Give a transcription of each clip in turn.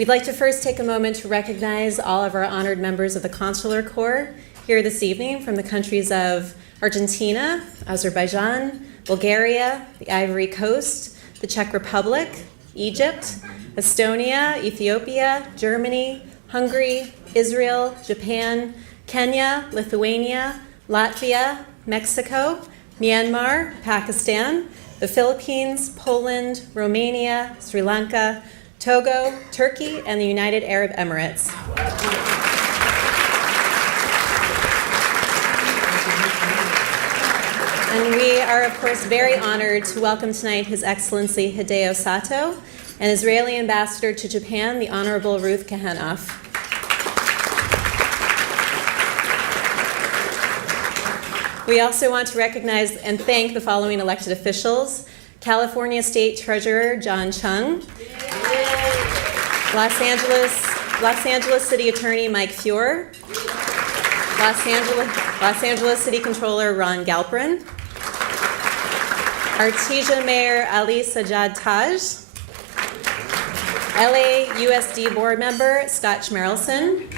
We'd like to first take a moment to recognize all of our honored members of the Consular Corps here this evening from the countries of Argentina, Azerbaijan, Bulgaria, the Ivory Coast, the Czech Republic, Egypt, Estonia, Ethiopia, Germany, Hungary, Israel, Japan, Kenya, Lithuania, Latvia, Mexico, Myanmar, Pakistan, the Philippines, Poland, Romania, Sri Lanka, Togo, Turkey, and the United Arab Emirates. And we are, of course, very honored to welcome tonight His Excellency Hideo Sato and Israeli Ambassador to Japan, the Honorable Ruth Kahanoff. We also want to recognize and thank the following elected officials: California State Treasurer John Chung, Los Angeles City Attorney Mike Fuhr, Los Angeles City Controller Ron Galperin, Artesia Mayor Ali Sajjad Taj, LA USD Board Member Scott Schmerelson,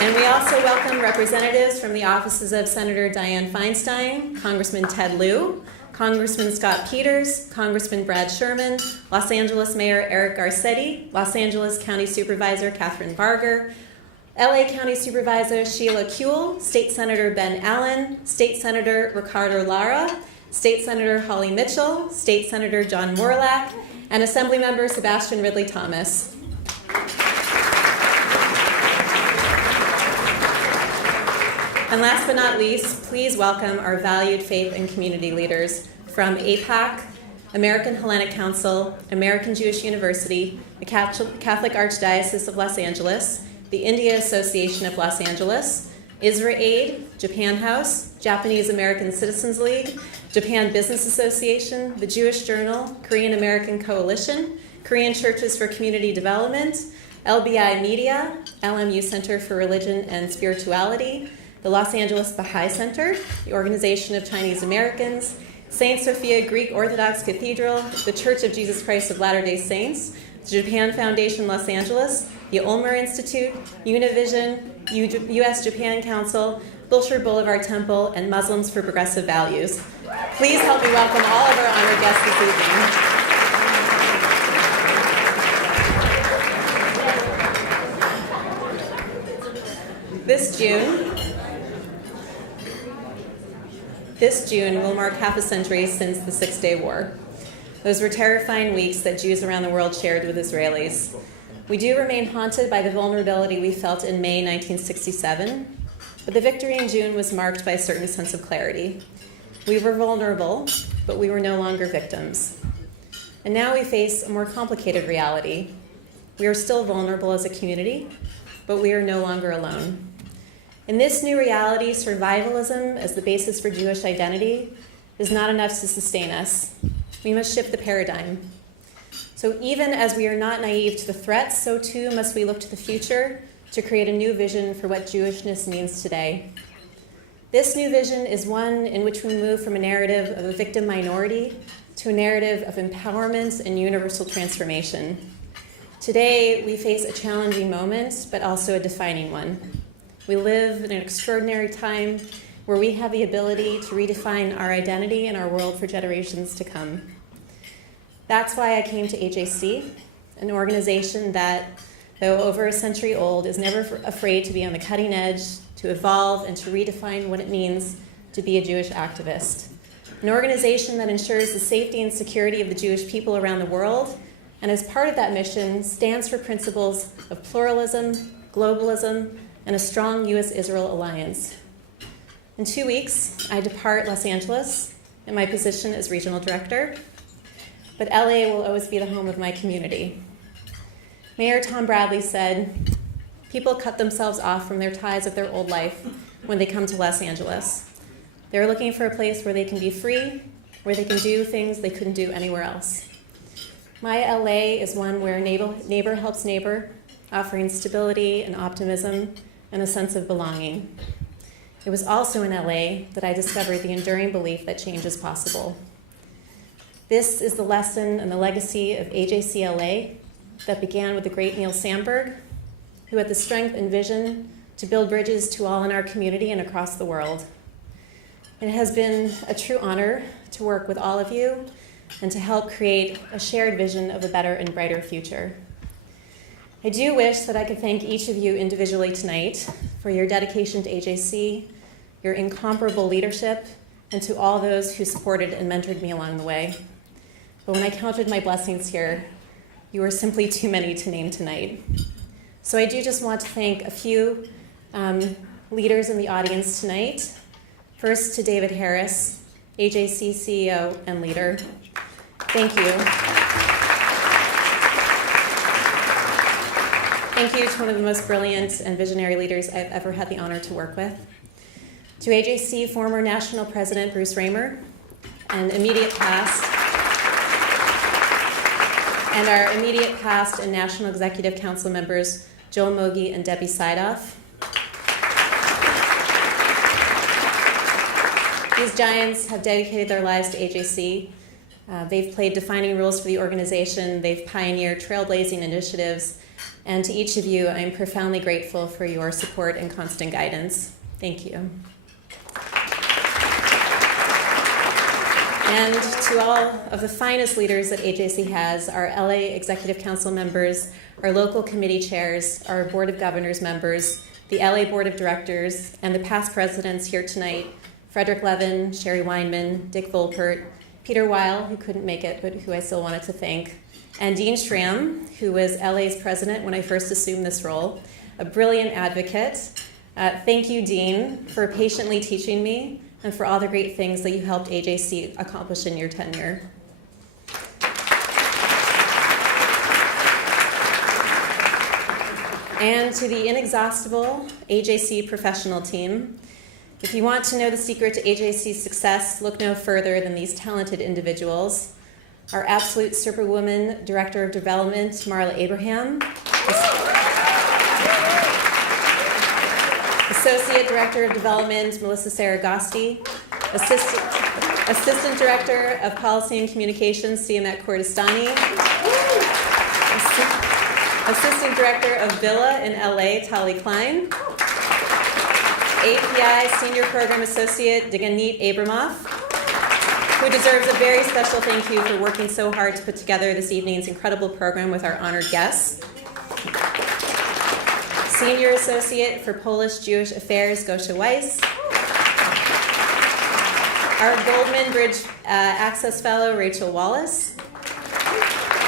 and we also welcome representatives from the offices of Senator Dianne Feinstein, Congressman Ted Lieu, Congressman Scott Peters, Congressman Brad Sherman, Los Angeles Mayor Eric Garcetti, Los Angeles County Supervisor Catherine Barger, LA County Supervisor Sheila Kuehl, State Senator Ben Allen, State Senator Ricardo Lara, State Senator Holly Mitchell, State Senator John Morlack, and Assemblymember Sebastian Ridley Thomas. And last but not least, please welcome our valued faith and community leaders from APAC, American Hellenic Council, American Jewish University, the Catholic Archdiocese of Los Angeles, the India Association of Los Angeles, IsraAid, Japan House, Japanese American Citizens League, Japan Business Association, the Jewish Journal, Korean American Coalition, Korean Churches for Community Development, LBI Media, LMU Center for Religion and Spirituality, the Los Angeles Baha'i Center, the Organization of Chinese Americans, St. Sophia Greek Orthodox Cathedral, the Church of Jesus Christ of Latter-day Saints, the Japan Foundation Los Angeles, the Ulmer Institute, Univision, U.S.-Japan Council, Wilshire Boulevard Temple, and Muslims for Progressive Values. Please help me welcome all of our honored guests this evening. This June will mark half a century since the Six-Day War. Those were terrifying weeks that Jews around the world shared with Israelis. We do remain haunted by the vulnerability we felt in May 1967, but the victory in June was marked by a certain sense of clarity. We were vulnerable, but we were no longer victims. And now we face a more complicated reality. We are still vulnerable as a community, but we are no longer alone. In this new reality, survivalism as the basis for Jewish identity is not enough to sustain us. We must shift the paradigm. So even as we are not naive to the threats, so too must we look to the future to create a new vision for what Jewishness means today. This new vision is one in which we move from a narrative of a victim minority to a narrative of empowerment and universal transformation. Today, we face a challenging moment, but also a defining one. We live in an extraordinary time where we have the ability to redefine our identity and our world for generations to come. That's why I came to AJC, an organization that, though over a century old, is never afraid to be on the cutting edge, to evolve, and to redefine what it means to be a Jewish activist. An organization that ensures the safety and security of the Jewish people around the world, and as part of that mission, stands for principles of pluralism, globalism, and a strong U.S.-Israel alliance. In 2 weeks, I depart Los Angeles in my position as regional director, but LA will always be the home of my community. Mayor Tom Bradley said, "People cut themselves off from their ties of their old life when they come to Los Angeles. They're looking for a place where they can be free, where they can do things they couldn't do anywhere else." My LA is one where neighbor helps neighbor, offering stability and optimism and a sense of belonging. It was also in LA that I discovered the enduring belief that change is possible. This is the lesson and the legacy of AJC LA, that began with the great Neil Sandberg, who had the strength and vision to build bridges to all in our community and across the world. And it has been a true honor to work with all of you and to help create a shared vision of a better and brighter future. I do wish that I could thank each of you individually tonight for your dedication to AJC, your incomparable leadership, and to all those who supported and mentored me along the way. But when I counted my blessings here, you were simply too many to name tonight. So I do just want to thank a few leaders in the audience tonight. First, to David Harris, AJC CEO and leader. Thank you. Thank you to one of the most brilliant and visionary leaders I've ever had the honor to work with. To AJC former National President Bruce Raymer, and our immediate past and National Executive Council members Joel Mogi and Debbie Seidoff. These giants have dedicated their lives to AJC. They've played defining roles for the organization. They've pioneered trailblazing initiatives. And to each of you, I'm profoundly grateful for your support and constant guidance. Thank you. And to all of the finest leaders that AJC has, our LA Executive Council members, our local committee chairs, our Board of Governors members, the LA Board of Directors, and the past presidents here tonight, Frederick Levin, Sherry Weinman, Dick Volpert, Peter Weil, who couldn't make it, but who I still wanted to thank, and Dean Schramm, who was LA's president when I first assumed this role, a brilliant advocate. Thank you, Dean, for patiently teaching me and for all the great things that you helped AJC accomplish in your tenure. And to the inexhaustible AJC professional team, if you want to know the secret to AJC's success, look no further than these talented individuals. Our absolute superwoman, Director of Development, Marla Abraham. Associate Director of Development, Melissa Saragosti. Assistant Director of Policy and Communications, Siamet Kordestani. Assistant Director of Villa in LA, Tali Klein. API Senior Program Associate, Diganit Abramoff, who deserves a very special thank you for working so hard to put together this evening's incredible program with our honored guests. Senior Associate for Polish-Jewish Affairs, Gosha Weiss. Our Goldman Bridge Access Fellow, Rachel Wallace.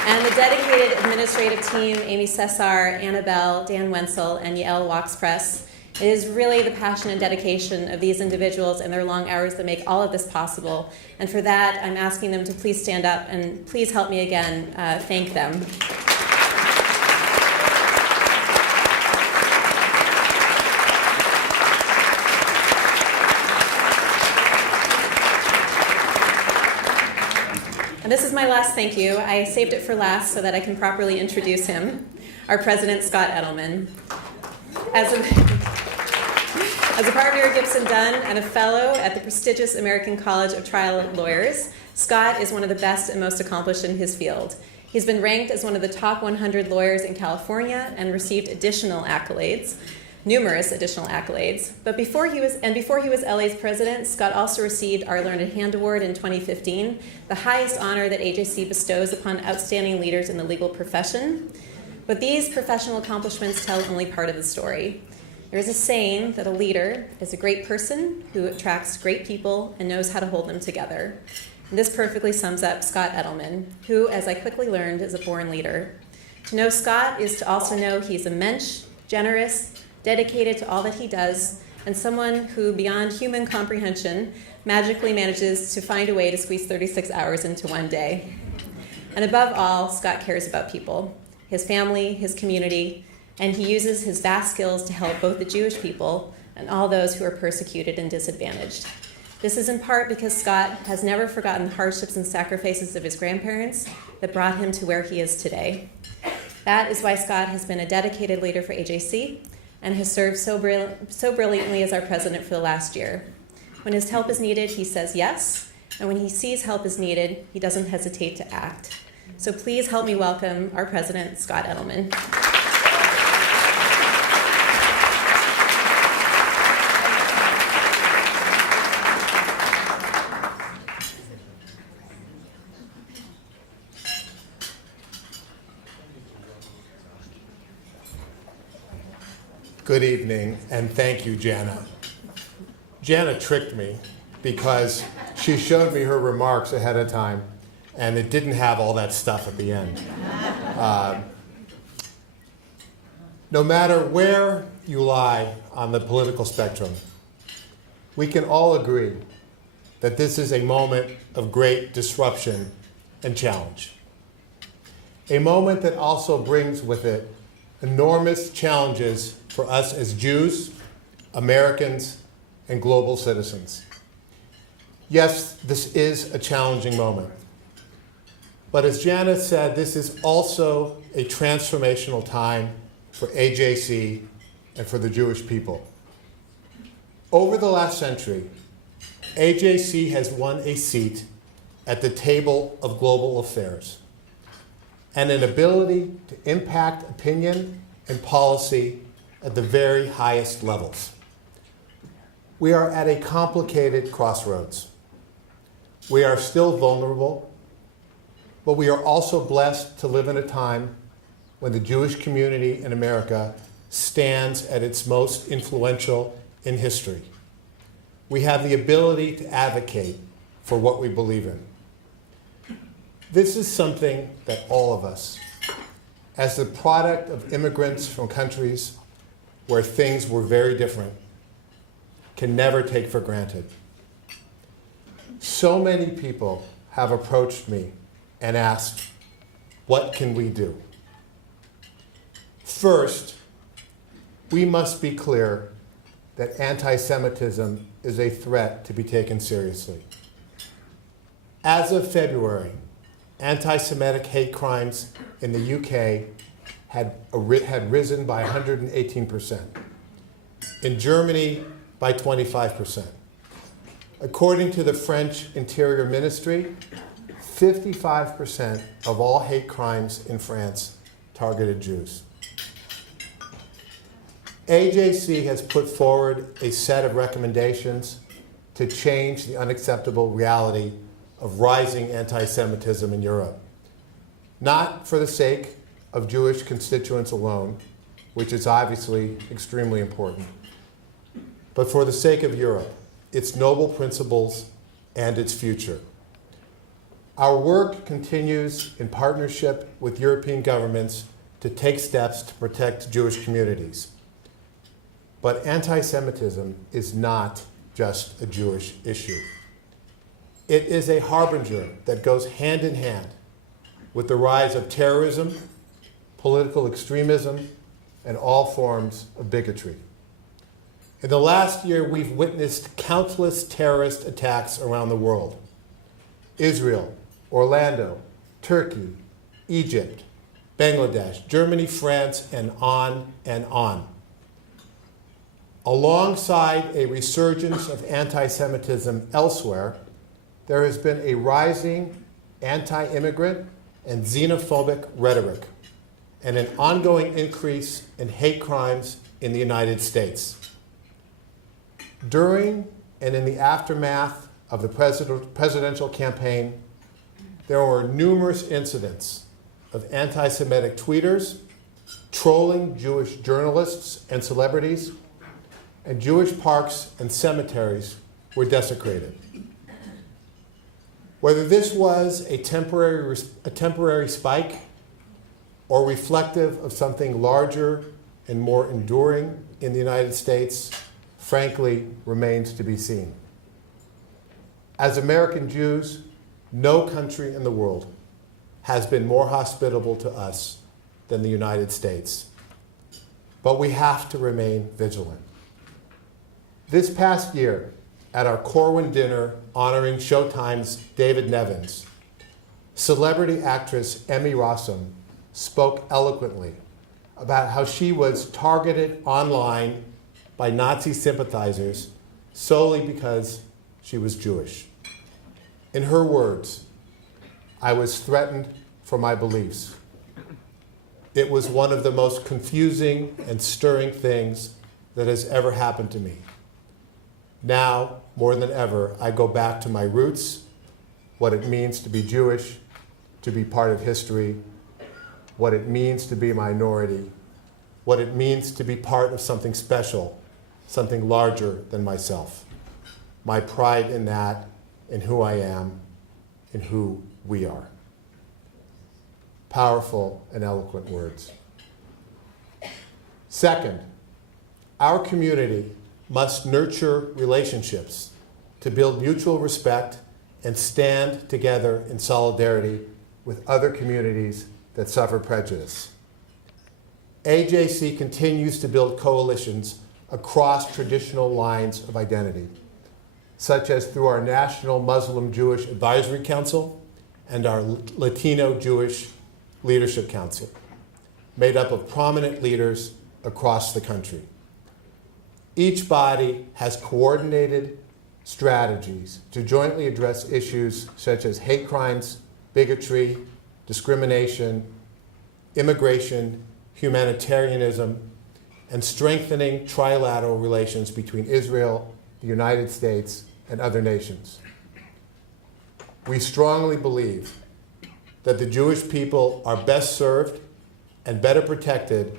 And the dedicated administrative team, Amy Cesar, Annabelle, Dan Wenzel, and Yael Waxpress. It is really the passion and dedication of these individuals and their long hours that make all of this possible. And for that, I'm asking them to please stand up and please help me again thank them. And this is my last thank you. I saved it for last so that I can properly introduce him, our president, Scott Edelman. As a partner at Gibson Dunn and a fellow at the prestigious American College of Trial Lawyers, Scott is one of the best and most accomplished in his field. He's been ranked as one of the top 100 lawyers in California and received numerous additional accolades. But before he was LA's president, Scott also received our Learned Hand Award in 2015, the highest honor that AJC bestows upon outstanding leaders in the legal profession. But these professional accomplishments tell only part of the story. There is a saying that a leader is a great person who attracts great people and knows how to hold them together. And this perfectly sums up Scott Edelman, who, as I quickly learned, is a born leader. To know Scott is to also know he's a mensch, generous, dedicated to all that he does, and someone who, beyond human comprehension, magically manages to find a way to squeeze 36 hours into one day. And above all, Scott cares about people, his family, his community, and he uses his vast skills to help both the Jewish people and all those who are persecuted and disadvantaged. This is in part because Scott has never forgotten the hardships and sacrifices of his grandparents that brought him to where he is today. That is why Scott has been a dedicated leader for AJC and has served so brilliantly as our president for the last year. When his help is needed, he says yes, and when he sees help is needed, he doesn't hesitate to act. So please help me welcome our president, Scott Edelman. Good evening, and thank you, Jana. Jana tricked me because she showed me her remarks ahead of time, and it didn't have all that stuff at the end. No matter where you lie on the political spectrum, we can all agree that this is a moment of great disruption and challenge. A moment that also brings with it enormous challenges for us as Jews, Americans, and global citizens. Yes, this is a challenging moment. But as Jana said, this is also a transformational time for AJC and for the Jewish people. Over the last century, AJC has won a seat at the table of global affairs and an ability to impact opinion and policy at the very highest levels. We are at a complicated crossroads. We are still vulnerable, but we are also blessed to live in a time when the Jewish community in America stands at its most influential in history. We have the ability to advocate for what we believe in. This is something that all of us, as the product of immigrants from countries where things were very different, can never take for granted. So many people have approached me and asked, what can we do? First, we must be clear that anti-Semitism is a threat to be taken seriously. As of February, anti-Semitic hate crimes in the UK had risen by 118%. In Germany, by 25%. According to the French Interior Ministry, 55% of all hate crimes in France targeted Jews. AJC has put forward a set of recommendations to change the unacceptable reality of rising anti-Semitism in Europe. Not for the sake of Jewish constituents alone, which is obviously extremely important, but for the sake of Europe, its noble principles, and its future. Our work continues in partnership with European governments to take steps to protect Jewish communities. But anti-Semitism is not just a Jewish issue. It is a harbinger that goes hand in hand with the rise of terrorism, political extremism, and all forms of bigotry. In the last year, we've witnessed countless terrorist attacks around the world. Israel, Orlando, Turkey, Egypt, Bangladesh, Germany, France, and on and on. Alongside a resurgence of anti-Semitism elsewhere, there has been a rising anti-immigrant and xenophobic rhetoric and an ongoing increase in hate crimes in the United States. During and in the aftermath of the presidential campaign, there were numerous incidents of anti-Semitic tweeters, trolling Jewish journalists and celebrities, and Jewish parks and cemeteries were desecrated. Whether this was a temporary spike or reflective of something larger and more enduring in the United States, frankly, remains to be seen. As American Jews, no country in the world has been more hospitable to us than the United States. But we have to remain vigilant. This past year, at our Corwin dinner honoring Showtime's David Nevins, celebrity actress Emmy Rossum spoke eloquently about how she was targeted online by Nazi sympathizers solely because she was Jewish. In her words, "I was threatened for my beliefs. It was one of the most confusing and stirring things that has ever happened to me. Now, more than ever, I go back to my roots, what it means to be Jewish, to be part of history, what it means to be a minority, what it means to be part of something special, something larger than myself. My pride in that, in who I am, in who we are. Powerful and eloquent words. Second, our community must nurture relationships to build mutual respect and stand together in solidarity with other communities that suffer prejudice. AJC continues to build coalitions across traditional lines of identity, such as through our National Muslim Jewish Advisory Council and our Latino Jewish Leadership Council, made up of prominent leaders across the country. Each body has coordinated strategies to jointly address issues such as hate crimes, bigotry, discrimination, immigration, humanitarianism, and strengthening trilateral relations between Israel, the United States, and other nations. We strongly believe that the Jewish people are best served and better protected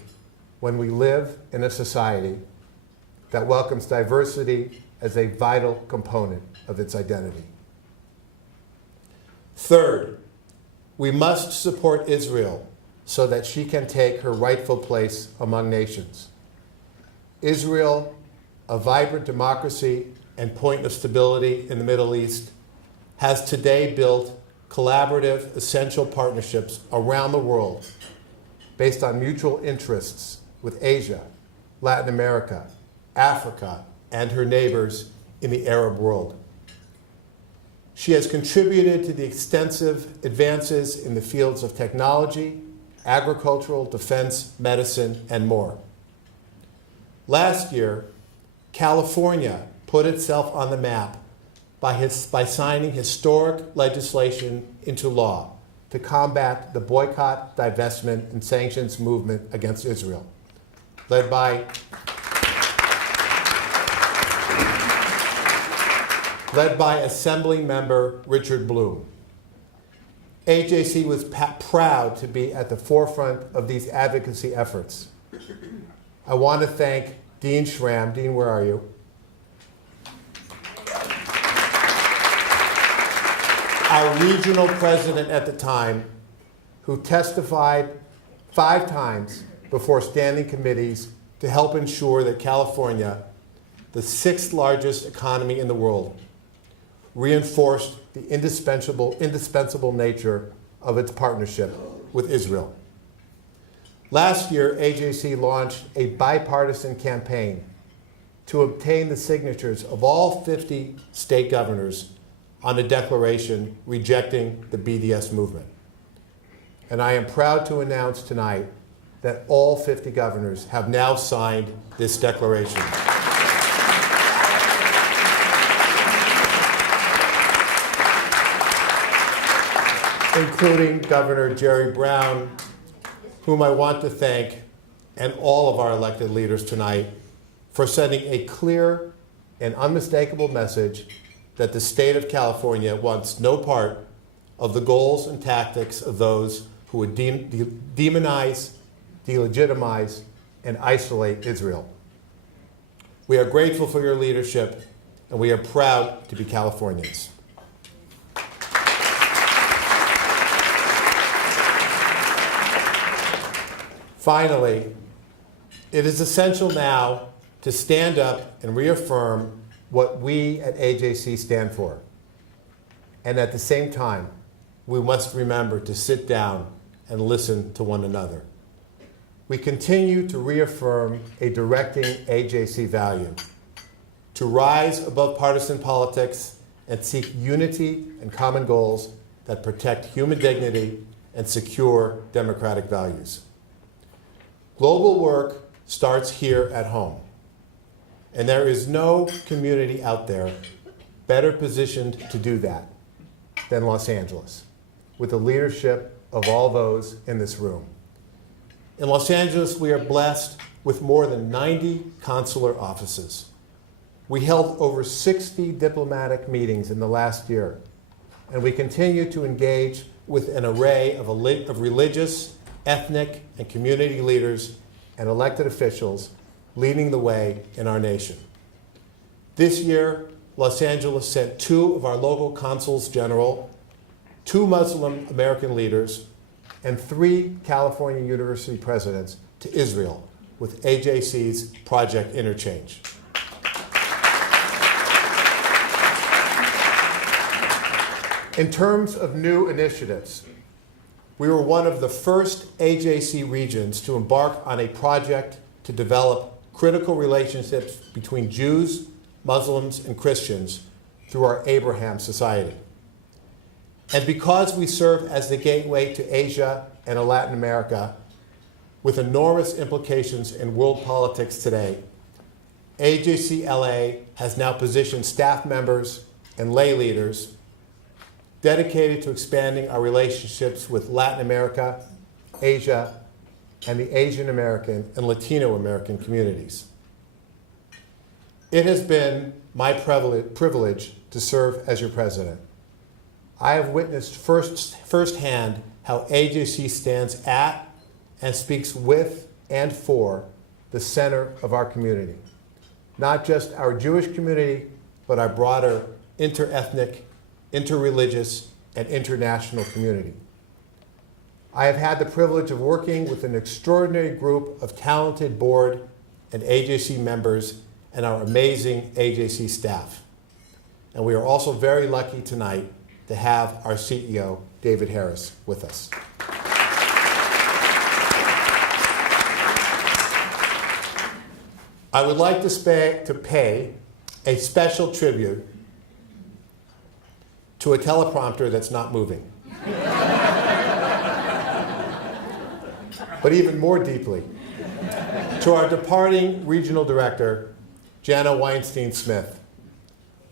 when we live in a society that welcomes diversity as a vital component of its identity. Third, we must support Israel so that she can take her rightful place among nations. Israel, a vibrant democracy and point of stability in the Middle East, has today built collaborative, essential partnerships around the world based on mutual interests with Asia, Latin America, Africa, and her neighbors in the Arab world. She has contributed to the extensive advances in the fields of technology, agricultural, defense, medicine, and more. Last year, California put itself on the map by signing historic legislation into law to combat the boycott, divestment, and sanctions movement against Israel, led by Assembly Member Richard Bloom. AJC was proud to be at the forefront of these advocacy efforts. I want to thank Dean Schramm. Dean, where are you? Our regional president at the time, who testified 5 times before standing committees to help ensure that California, the 6th largest economy in the world, reinforced the indispensable nature of its partnership with Israel. Last year, AJC launched a bipartisan campaign to obtain the signatures of all 50 state governors on a declaration rejecting the BDS movement. And I am proud to announce tonight that all 50 governors have now signed this declaration. Including Governor Jerry Brown, whom I want to thank, and all of our elected leaders tonight for sending a clear and unmistakable message that the state of California wants no part of the goals and tactics of those who would demonize, delegitimize, and isolate Israel. We are grateful for your leadership, and we are proud to be Californians. Finally, it is essential now to stand up and reaffirm what we at AJC stand for. And at the same time, we must remember to sit down and listen to one another. We continue to reaffirm a directing AJC value: to rise above partisan politics and seek unity and common goals that protect human dignity and secure democratic values. Global work starts here at home, and there is no community out there better positioned to do that than Los Angeles, with the leadership of all those in this room. In Los Angeles, we are blessed with more than 90 consular offices. We held over 60 diplomatic meetings in the last year, and we continue to engage with an array of religious, ethnic, and community leaders and elected officials leading the way in our nation. This year, Los Angeles sent 2 of our local consuls general, 2 Muslim American leaders, and 3 California university presidents to Israel with AJC's Project Interchange. In terms of new initiatives, we were one of the first AJC regions to embark on a project to develop critical relationships between Jews, Muslims, and Christians through our Abraham Society. And because we serve as the gateway to Asia and Latin America, with enormous implications in world politics today, AJC LA has now positioned staff members and lay leaders dedicated to expanding our relationships with Latin America, Asia, and the Asian American and Latino American communities. It has been my privilege to serve as your president. I have witnessed firsthand how AJC stands at and speaks with and for the center of our community. Not just our Jewish community, but our broader interethnic, interreligious, and international community. I have had the privilege of working with an extraordinary group of talented board and AJC members and our amazing AJC staff. And we are also very lucky tonight to have our CEO, David Harris, with us. I would like to pay a special tribute to a teleprompter that's not moving. But even more deeply, to our departing regional director, Jana Weinstein-Smith,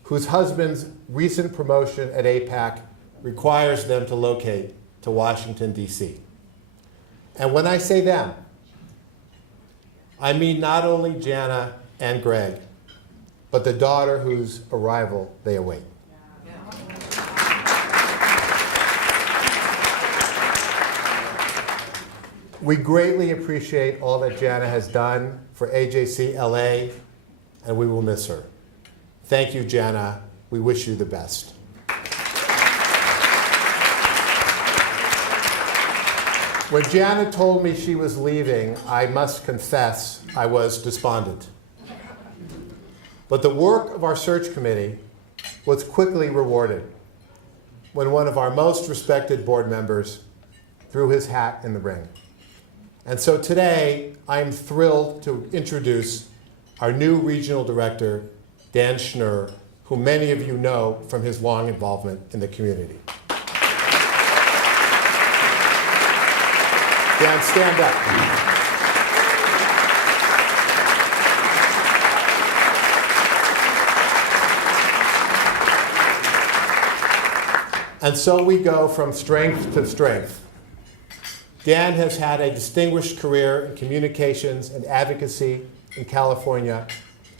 whose husband's recent promotion at APAC requires them to locate to Washington, D.C. And when I say them, I mean not only Jana and Greg, but the daughter whose arrival they await. We greatly appreciate all that Jana has done for AJC LA, and we will miss her. Thank you, Jana. We wish you the best. When Jana told me she was leaving, I must confess I was despondent. But the work of our search committee was quickly rewarded when one of our most respected board members threw his hat in the ring. And so today, I am thrilled to introduce our new regional director, Dan Schnur, who many of you know from his long involvement in the community. Dan, stand up. And so we go from strength to strength. Dan has had a distinguished career in communications and advocacy in California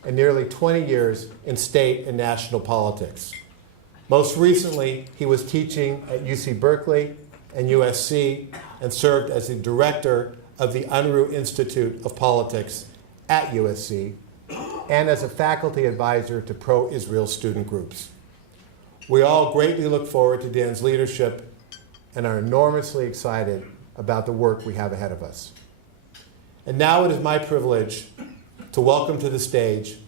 and nearly 20 years in state and national politics. Most recently, he was teaching at UC Berkeley and USC and served as the director of the Unruh Institute of Politics at USC and as a faculty advisor to pro-Israel student groups. We all greatly look forward to Dan's leadership and are enormously excited about the work we have ahead of us. And now it is my privilege to welcome to the stage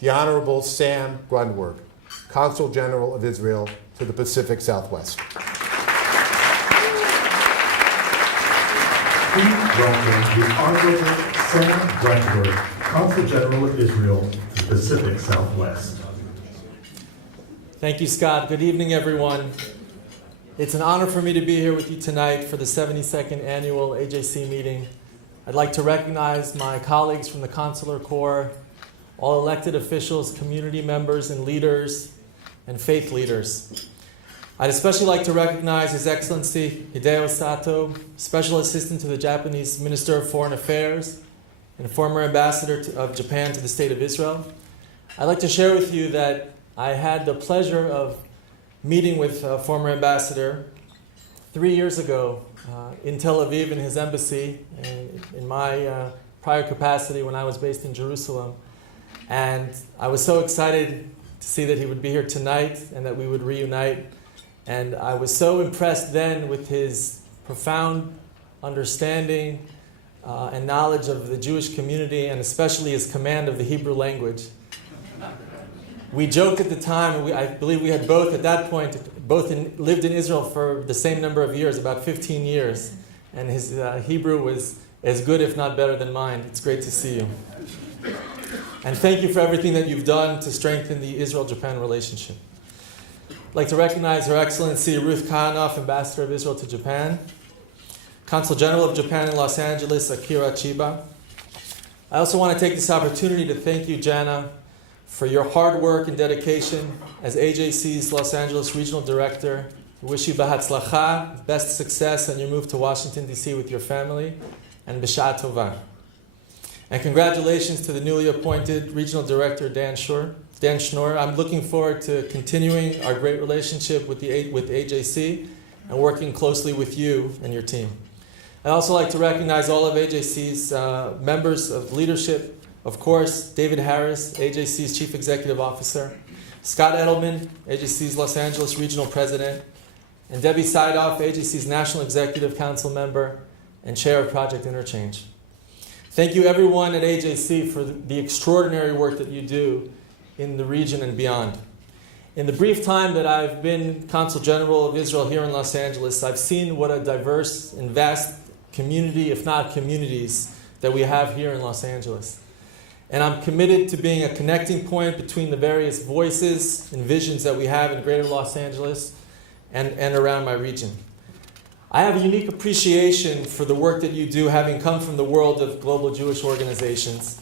the Honorable Sam Grundwerk, Consul General of Israel to the Pacific Southwest. Please welcome the Honorable Sam Grundwerk, Consul General of Israel to the Pacific Southwest. Thank you, Scott. Good evening, everyone. It's an honor for me to be here with you tonight for the 72nd Annual AJC meeting. I'd like to recognize my colleagues from the Consular Corps, all elected officials, community members and leaders, and faith leaders. I'd especially like to recognize His Excellency Hideo Sato, Special Assistant to the Japanese Minister of Foreign Affairs and former Ambassador of Japan to the State of Israel. I'd like to share with you that I had the pleasure of meeting with former Ambassador 3 years ago in Tel Aviv in his embassy, and in my prior capacity when I was based in Jerusalem. And I was so excited to see that he would be here tonight and that we would reunite. And I was so impressed then with his profound understanding and knowledge of the Jewish community, and especially his command of the Hebrew language. We joked at the time, and I believe we had both at that point, lived in Israel for the same number of years, about 15 years. And his Hebrew was as good, if not better, than mine. It's great to see you. And thank you for everything that you've done to strengthen the Israel-Japan relationship. I'd like to recognize Her Excellency Ruth Kahanoff, Ambassador of Israel to Japan, Consul General of Japan in Los Angeles, Akira Chiba. I also want to take this opportunity to thank you, Jana, for your hard work and dedication as AJC's Los Angeles Regional Director. We wish you b'hatzlacha, best success on your move to Washington, D.C. with your family, and b'sha'a tova. And congratulations to the newly appointed Regional Director, Dan Schnorr. I'm looking forward to continuing our great relationship with AJC and working closely with you and your team. I'd also like to recognize all of AJC's members of leadership. Of course, David Harris, AJC's Chief Executive Officer, Scott Edelman, AJC's Los Angeles Regional President, and Debbie Seidoff, AJC's National Executive Council Member and Chair of Project Interchange. Thank you everyone at AJC for the extraordinary work that you do in the region and beyond. In the brief time that I've been Consul General of Israel here in Los Angeles, I've seen what a diverse and vast community, if not communities, that we have here in Los Angeles. And I'm committed to being a connecting point between the various voices and visions that we have in greater Los Angeles and around my region. I have a unique appreciation for the work that you do, having come from the world of global Jewish organizations,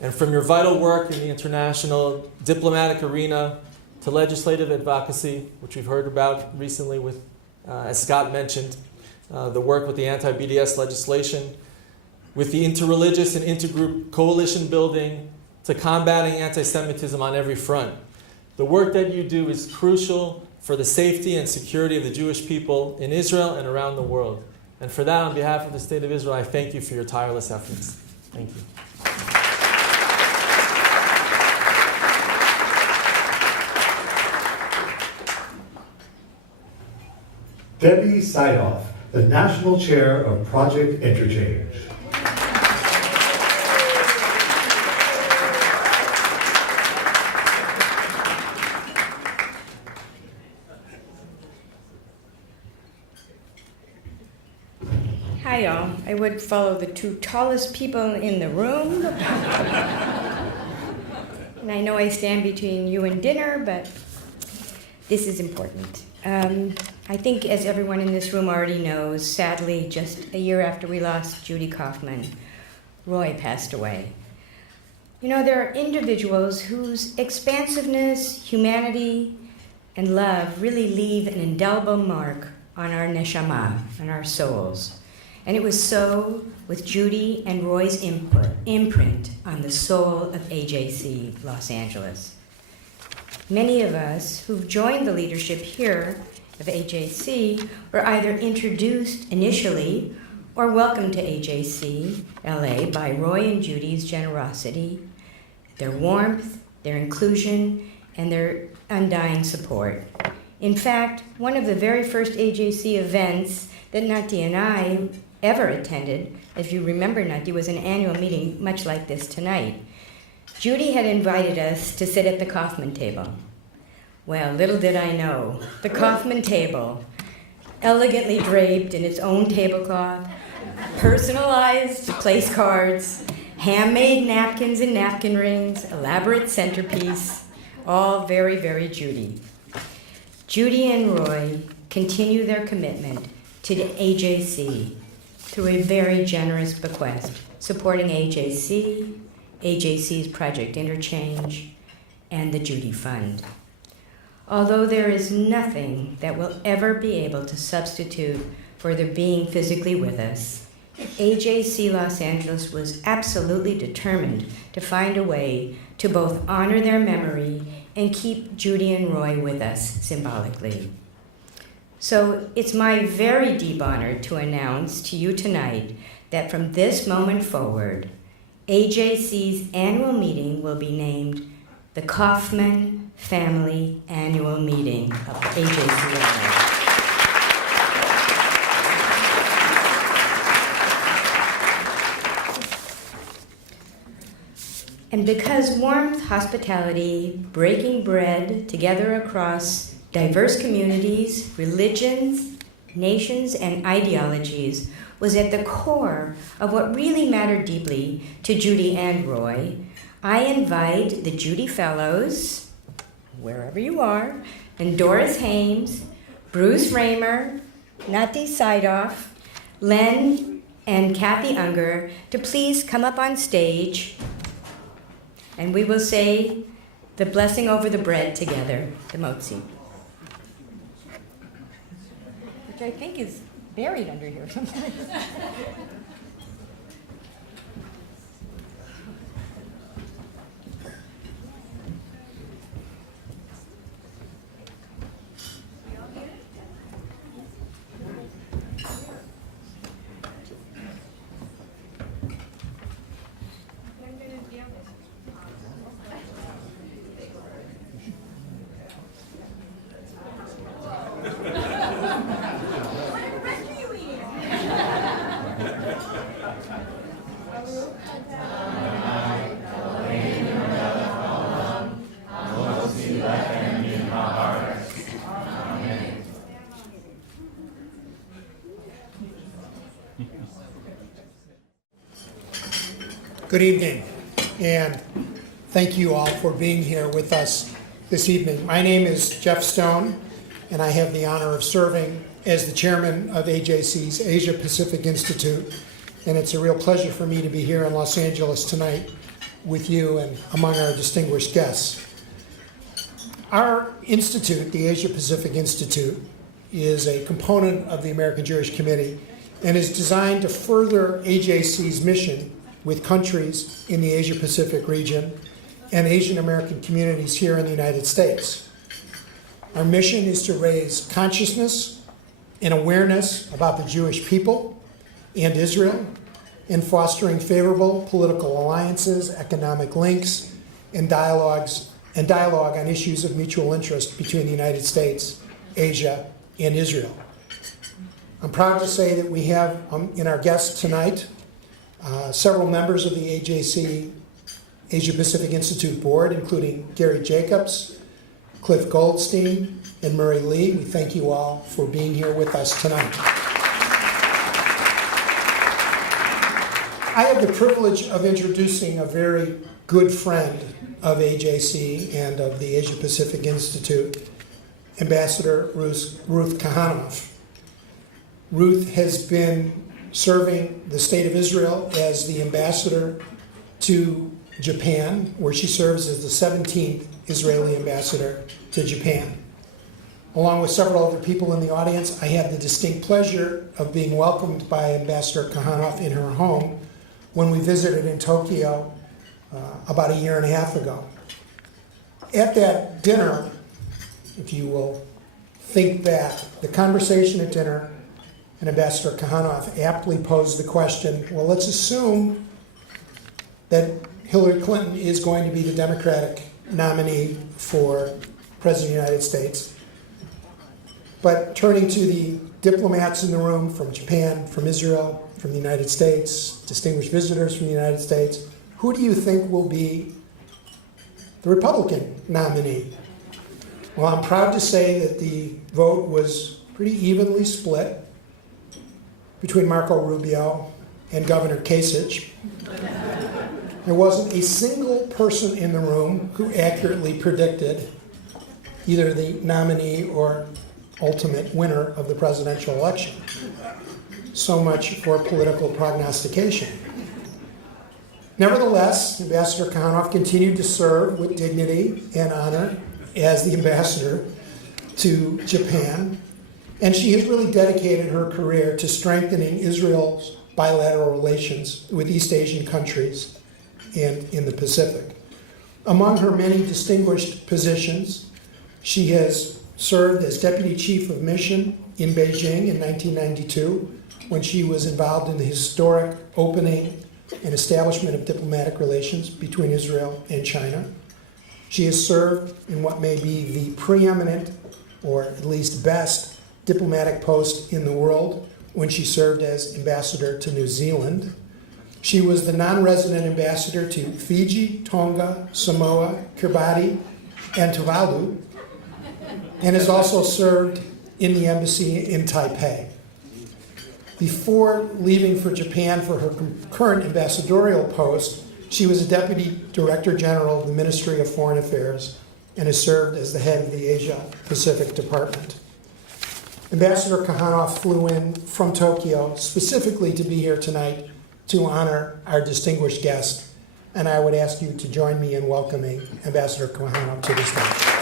and from your vital work in the international diplomatic arena to legislative advocacy, which we've heard about recently with, as Scott mentioned, the work with the anti-BDS legislation, with the interreligious and intergroup coalition building, to combating anti-Semitism on every front. The work that you do is crucial for the safety and security of the Jewish people in Israel and around the world. And for that, on behalf of the State of Israel, I thank you for your tireless efforts. Thank you. Debbie Seidoff, the National Chair of Project Interchange. Hi, y'all. I would follow the two tallest people in the room. And I know I stand between you and dinner, but this is important. I think, as everyone in this room already knows, sadly, just a year after we lost Judy Kaufman, Roy passed away. You know, there are individuals whose expansiveness, humanity, and love really leave an indelible mark on our neshama, on our souls. And it was so with Judy and Roy's imprint on the soul of AJC Los Angeles. Many of us who've joined the leadership here of AJC were either introduced initially or welcomed to AJC LA by Roy and Judy's generosity, their warmth, their inclusion, and their undying support. In fact, one of the very first AJC events that Nati and I ever attended, if you remember, Nati, was an annual meeting much like this tonight. Judy had invited us to sit at the Kaufman table. Well, little did I know, the Kaufman table, elegantly draped in its own tablecloth, personalized place cards, handmade napkins and napkin rings, elaborate centerpiece, all very, very Judy. Judy and Roy continue their commitment to the AJC through a very generous bequest, supporting AJC, AJC's Project Interchange, and the Judy Fund. although there is nothing that will ever be able to substitute for their being physically with us, AJC Los Angeles was absolutely determined to find a way to both honor their memory and keep Judy and Roy with us symbolically. So it's my very deep honor to announce to you tonight that from this moment forward, AJC's annual meeting will be named the Kaufman Family Annual Meeting of AJC. And because warmth, hospitality, breaking bread together across diverse communities, religions, nations, and ideologies was at the core of what really mattered deeply to Judy and Roy, I invite the Judy Fellows, wherever you are, and Doris Hames, Bruce Raymer, Nati Seidoff, Len, and Kathy Unger to please come up on stage, and we will say the blessing over the bread together, the motzi, which I think is buried under here somewhere. Good evening, and thank you all for being here with us this evening. My name is Jeff Stone, and I have the honor of serving as the chairman of AJC's Asia Pacific Institute, and it's a real pleasure for me to be here in Los Angeles tonight with you and among our distinguished guests. Our institute, the Asia Pacific Institute, is a component of the American Jewish Committee and is designed to further AJC's mission with countries in the Asia Pacific region and Asian American communities here in the United States. Our mission is to raise consciousness and awareness about the Jewish people and Israel, and fostering favorable political alliances, economic links, and dialogue on issues of mutual interest between the United States, Asia, and Israel. I'm proud to say that we have in our guests tonight several members of the AJC Asia Pacific Institute Board, including Gary Jacobs, Cliff Goldstein, and Murray Lee. We thank you all for being here with us tonight. I have the privilege of introducing a very good friend of AJC and of the Asia Pacific Institute, Ambassador Ruth Kahanoff. Ruth has been serving the State of Israel as the ambassador to Japan, where she serves as the 17th Israeli ambassador to Japan. Along with several other people in the audience, I had the distinct pleasure of being welcomed by Ambassador Kahanoff in her home when we visited in Tokyo about a year and a half ago. At that dinner, if you will think back, the conversation at dinner, and Ambassador Kahanoff aptly posed the question, well, let's assume that Hillary Clinton is going to be the Democratic nominee for President of the United States. But turning to the diplomats in the room from Japan, from Israel, from the United States, distinguished visitors from the United States, who do you think will be the Republican nominee? Well, I'm proud to say that the vote was pretty evenly split between Marco Rubio and Governor Kasich. There wasn't a single person in the room who accurately predicted either the nominee or ultimate winner of the presidential election. So much for political prognostication. Nevertheless, Ambassador Kahanoff continued to serve with dignity and honor as the ambassador to Japan, and she has really dedicated her career to strengthening Israel's bilateral relations with East Asian countries and in the Pacific. Among her many distinguished positions, she has served as Deputy Chief of Mission in Beijing in 1992, when she was involved in the historic opening and establishment of diplomatic relations between Israel and China. She has served in what may be the preeminent, or at least best, diplomatic post in the world when she served as ambassador to New Zealand. She was the non-resident ambassador to Fiji, Tonga, Samoa, Kiribati, and Tuvalu, and has also served in the embassy in Taipei. Before leaving for Japan for her current ambassadorial post, she was a Deputy Director General of the Ministry of Foreign Affairs and has served as the head of the Asia Pacific Department. Ambassador Kahanoff flew in from Tokyo specifically to be here tonight to honor our distinguished guest, and I would ask you to join me in welcoming Ambassador Kahanoff to the stage.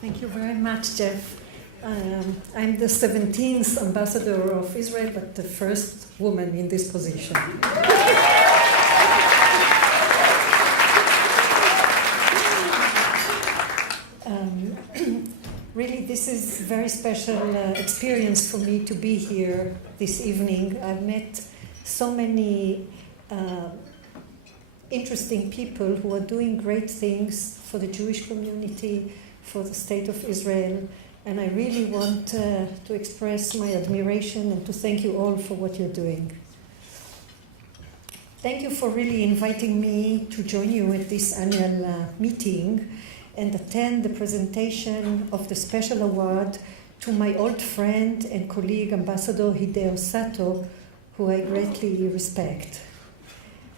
Thank you very much, Jeff. I'm the 17th ambassador of Israel, but the first woman in this position. Really, this is a very special experience for me to be here this evening. I've met so many interesting people who are doing great things for the Jewish community, for the state of Israel, and I really want to express my admiration and to thank you all for what you're doing. Thank you for really inviting me to join you at this annual meeting and attend the presentation of the special award to my old friend and colleague, Ambassador Hideo Sato, who I greatly respect.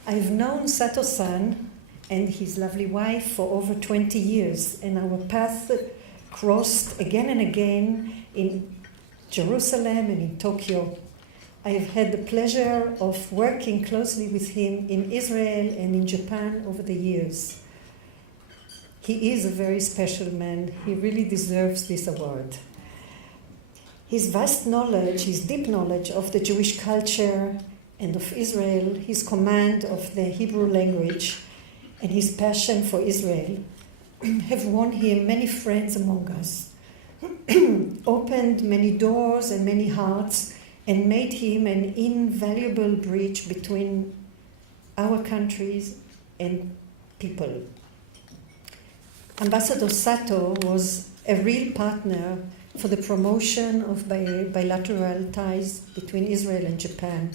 I've known Sato-san and his lovely wife for over 20 years, and our paths crossed again and again in Jerusalem and in Tokyo. I have had the pleasure of working closely with him in Israel and in Japan over the years. He is a very special man. He really deserves this award. His vast knowledge, his deep knowledge of the Jewish culture and of Israel, his command of the Hebrew language, and his passion for Israel have won him many friends among us, opened many doors and many hearts, and made him an invaluable bridge between our countries and people. Ambassador Sato was a real partner for the promotion of bilateral ties between Israel and Japan.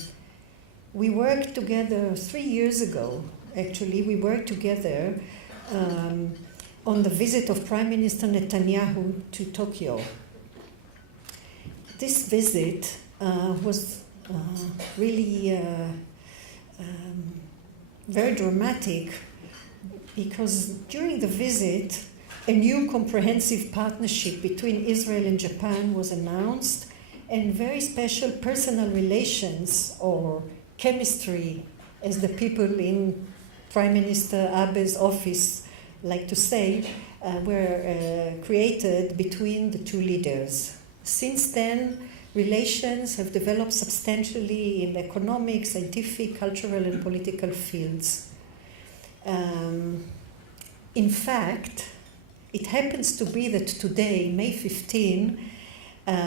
We worked together 3 years ago. Actually, we worked together on the visit of Prime Minister Netanyahu to Tokyo. This visit was really very dramatic because during the visit, a new comprehensive partnership between Israel and Japan was announced, and very special personal relations or chemistry, as the people in Prime Minister Abe's office like to say, were created between the two leaders. Since then, relations have developed substantially in economic, scientific, cultural, and political fields. In fact, it happens to be that today, May 15,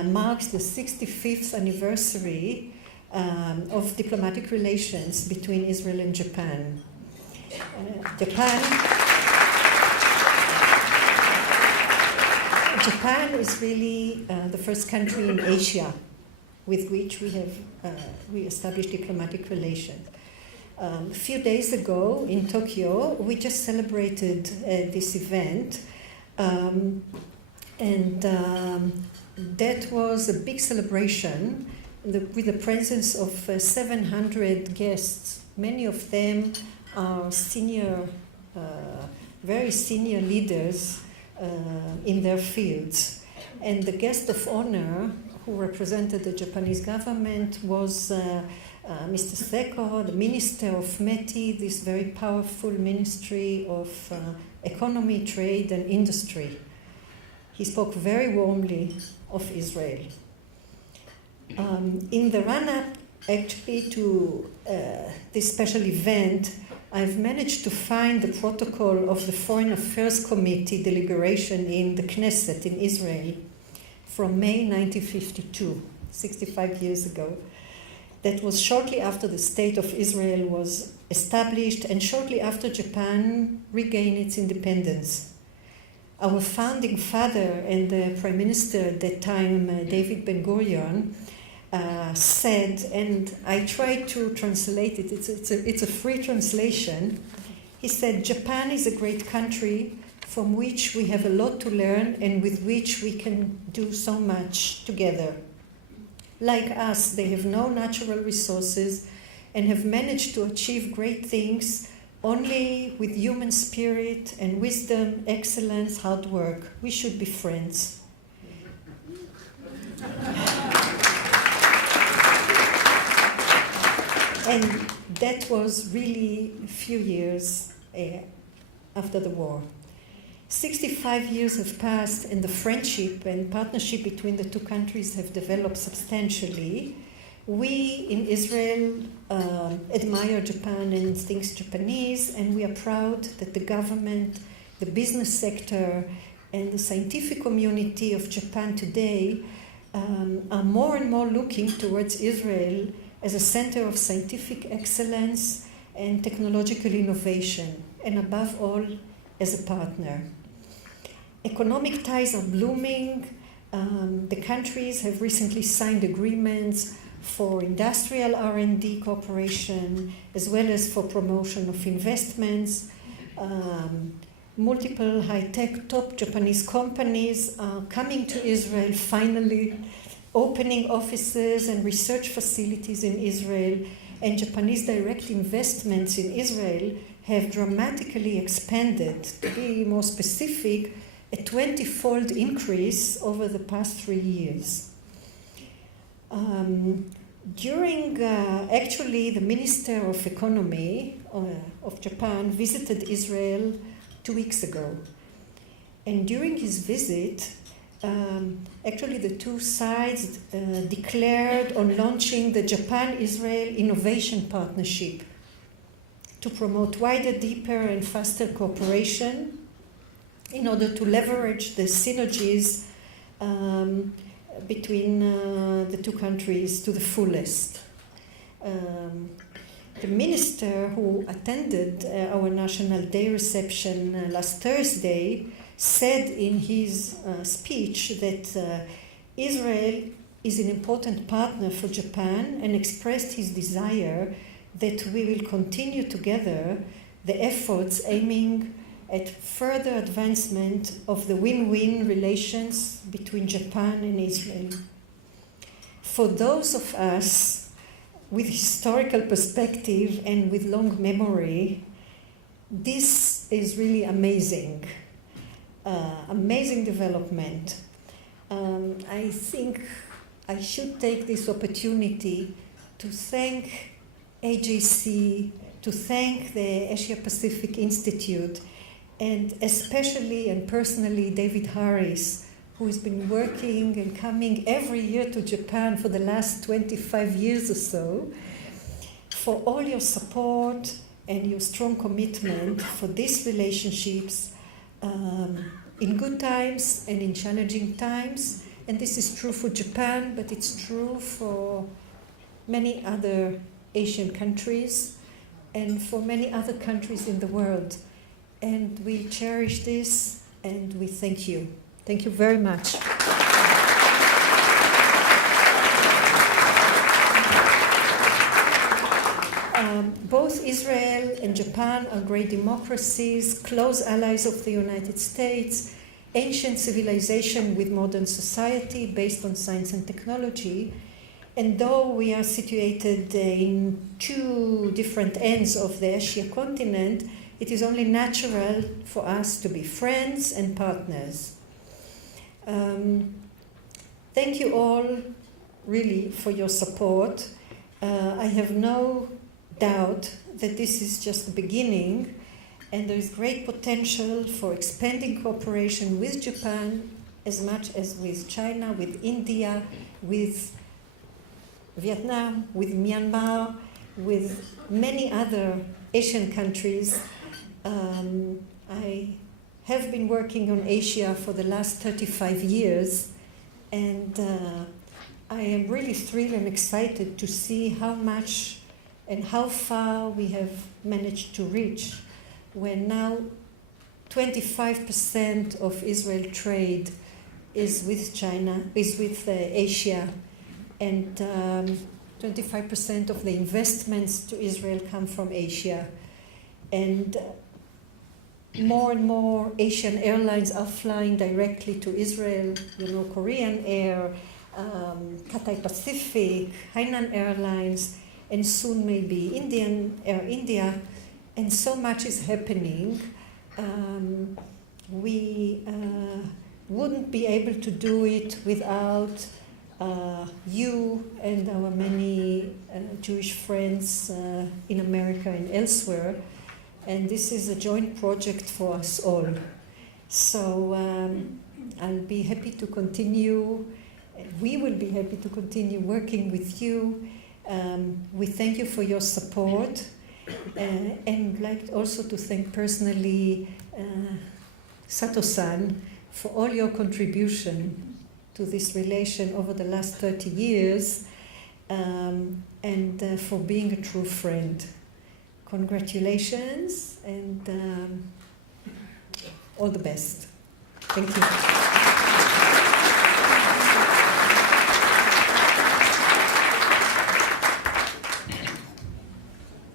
marks the 65th anniversary of diplomatic relations between Israel and Japan. Japan is really the first country in Asia with which we established diplomatic relations. A few days ago in Tokyo, we just celebrated this event, and that was a big celebration with the presence of 700 guests. Many of them are very senior leaders in their fields. And the guest of honor who represented the Japanese government was Mr. Seko, the Minister of METI, this very powerful Ministry of Economy, Trade and Industry. He spoke very warmly of Israel. In the run-up actually to this special event, I've managed to find the protocol of the Foreign Affairs Committee deliberation in the Knesset in Israel from May 1952, 65 years ago. That was shortly after the State of Israel was established and shortly after Japan regained its independence. Our founding father and the Prime Minister at that time, David Ben-Gurion, said, and I tried to translate it, it's a free translation. He said, "Japan is a great country from which we have a lot to learn and with which we can do so much together. Like us, they have no natural resources and have managed to achieve great things only with human spirit and wisdom, excellence, hard work. We should be friends." And that was really a few years after the war. 65 years have passed and the friendship and partnership between the two countries have developed substantially. We in Israel admire Japan and think Japanese, and we are proud that the government, the business sector, and the scientific community of Japan today are more and more looking towards Israel as a center of scientific excellence and technological innovation, and above all, as a partner. Economic ties are blooming. The countries have recently signed agreements for industrial R&D cooperation, as well as for promotion of investments. Multiple high-tech top Japanese companies are coming to Israel finally, opening offices and research facilities in Israel, and Japanese direct investments in Israel have dramatically expanded. To be more specific, a 20-fold increase over the past 3 years. Actually, the Minister of Economy of Japan visited Israel 2 weeks ago. And during his visit, actually the two sides declared on launching the Japan-Israel Innovation Partnership to promote wider, deeper, and faster cooperation in order to leverage the synergies between the two countries to the fullest. The minister who attended our National Day reception last Thursday said in his speech that Israel is an important partner for Japan and expressed his desire that we will continue together the efforts aiming at further advancement of the win-win relations between Japan and Israel. For those of us with historical perspective and with long memory, this is really amazing. Amazing development. I think I should take this opportunity to thank AJC, to thank the Asia Pacific Institute, and especially and personally David Harris, who has been working and coming every year to Japan for the last 25 years or so, for all your support and your strong commitment for these relationships in good times and in challenging times. And this is true for Japan, but it's true for many other Asian countries and for many other countries in the world. And we cherish this and we thank you. Thank you very much. Both Israel and Japan are great democracies, close allies of the United States, ancient civilization with modern society based on science and technology. And though we are situated in two different ends of the Asia continent, it is only natural for us to be friends and partners. thank you all really for your support. I have no doubt that this is just the beginning, and there is great potential for expanding cooperation with Japan as much as with China, with India, with Vietnam, with Myanmar, with many other Asian countries. I have been working on Asia for the last 35 years, and I am really thrilled and excited to see how much and how far we have managed to reach, when now 25% of Israel trade is with China, is with Asia, and 25% of the investments to Israel come from Asia. And more Asian airlines are flying directly to Israel, Korean Air, Cathay Pacific, Hainan Airlines, and soon maybe Indian Air India, and so much is happening. We wouldn't be able to do it without you and our many Jewish friends in America and elsewhere, and this is a joint project for us all. So I'll be happy to continue. We will be happy to continue working with you. We thank you for your support, and like also to thank personally Sato-san for all your contribution to this relation over the last 30 years, and for being a true friend. Congratulations, and all the best. Thank you.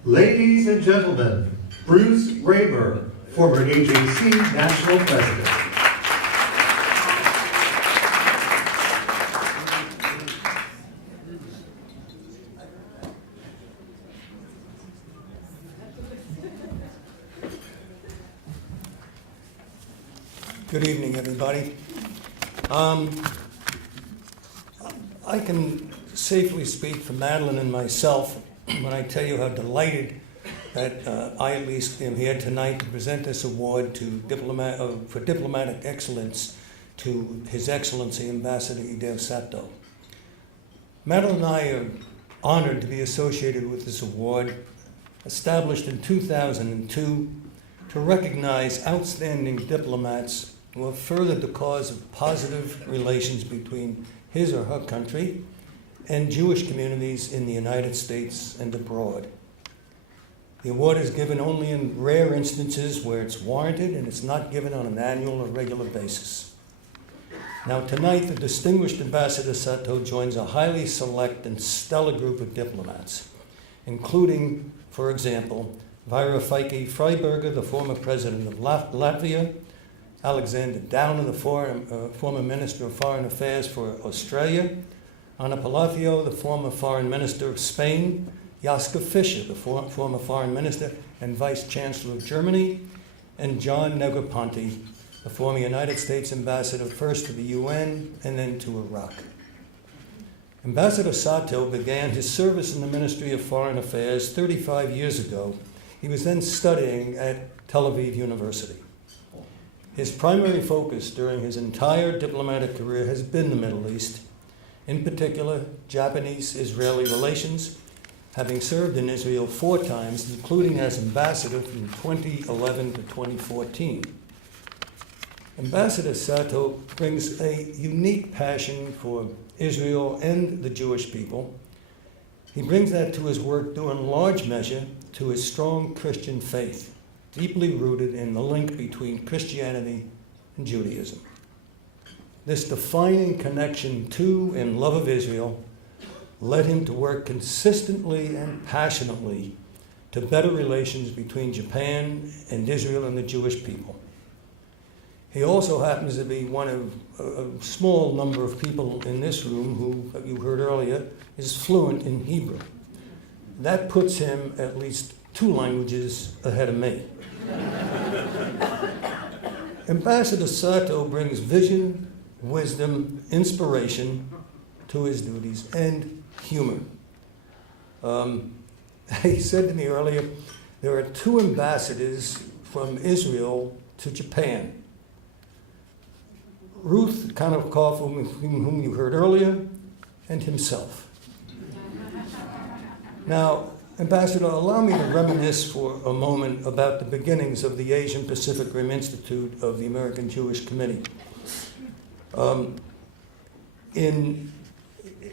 Ladies and gentlemen, Bruce Raymer, former AJC National President. Good evening, everybody. I can safely speak for Madeline and myself when I tell you how delighted that I at least am here tonight to present this award to for diplomatic excellence to His Excellency Ambassador Hideo Sato. Madeline and I are honored to be associated with this award, established in 2002 to recognize outstanding diplomats who have furthered the cause of positive relations between his or her country and Jewish communities in the United States and abroad. The award is given only in rare instances where it's warranted, and it's not given on an annual or regular basis. Now tonight, the distinguished Ambassador Sato joins a highly select and stellar group of diplomats, including, for example, Vaira Freiberger, the former president of Latvia, Alexander Downer, the former Minister of Foreign Affairs for Australia, Ana Palacio, the former Foreign Minister of Spain, Joschka Fischer, the former Foreign Minister and Vice Chancellor of Germany, and John Negroponte, the former United States Ambassador first to the UN and then to Iraq. Ambassador Sato began his service in the Ministry of Foreign Affairs 35 years ago. He was then studying at Tel Aviv University. His primary focus during his entire diplomatic career has been the Middle East, in particular Japanese-Israeli relations, having served in Israel 4 times, including as ambassador from 2011 to 2014. Ambassador Sato brings a unique passion for Israel and the Jewish people. He brings that to his work due in large measure to his strong Christian faith, deeply rooted in the link between Christianity and Judaism. This defining connection to and love of Israel led him to work consistently and passionately to better relations between Japan and Israel and the Jewish people. He also happens to be one of a small number of people in this room who, you heard earlier, is fluent in Hebrew. That puts him at least 2 languages ahead of me. Ambassador Sato brings vision, wisdom, inspiration to his duties, and humor. He said to me earlier, there are 2 ambassadors from Israel to Japan. Ruth Kanokov, whom you heard earlier, and himself. Now, Ambassador, allow me to reminisce for a moment about the beginnings of the Asian Pacific Rim Institute of the American Jewish Committee. In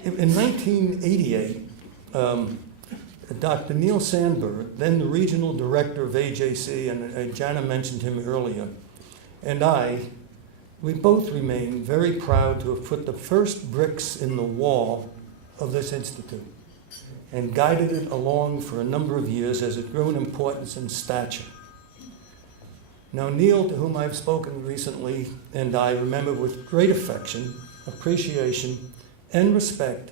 1988, Dr. Neil Sandberg, then the regional director of AJC, and Jana mentioned him earlier, and we both remain very proud to have put the first bricks in the wall of this institute and guided it along for a number of years as it grew in importance and stature. Now, Neil, to whom I've spoken recently, and I remember with great affection, appreciation, and respect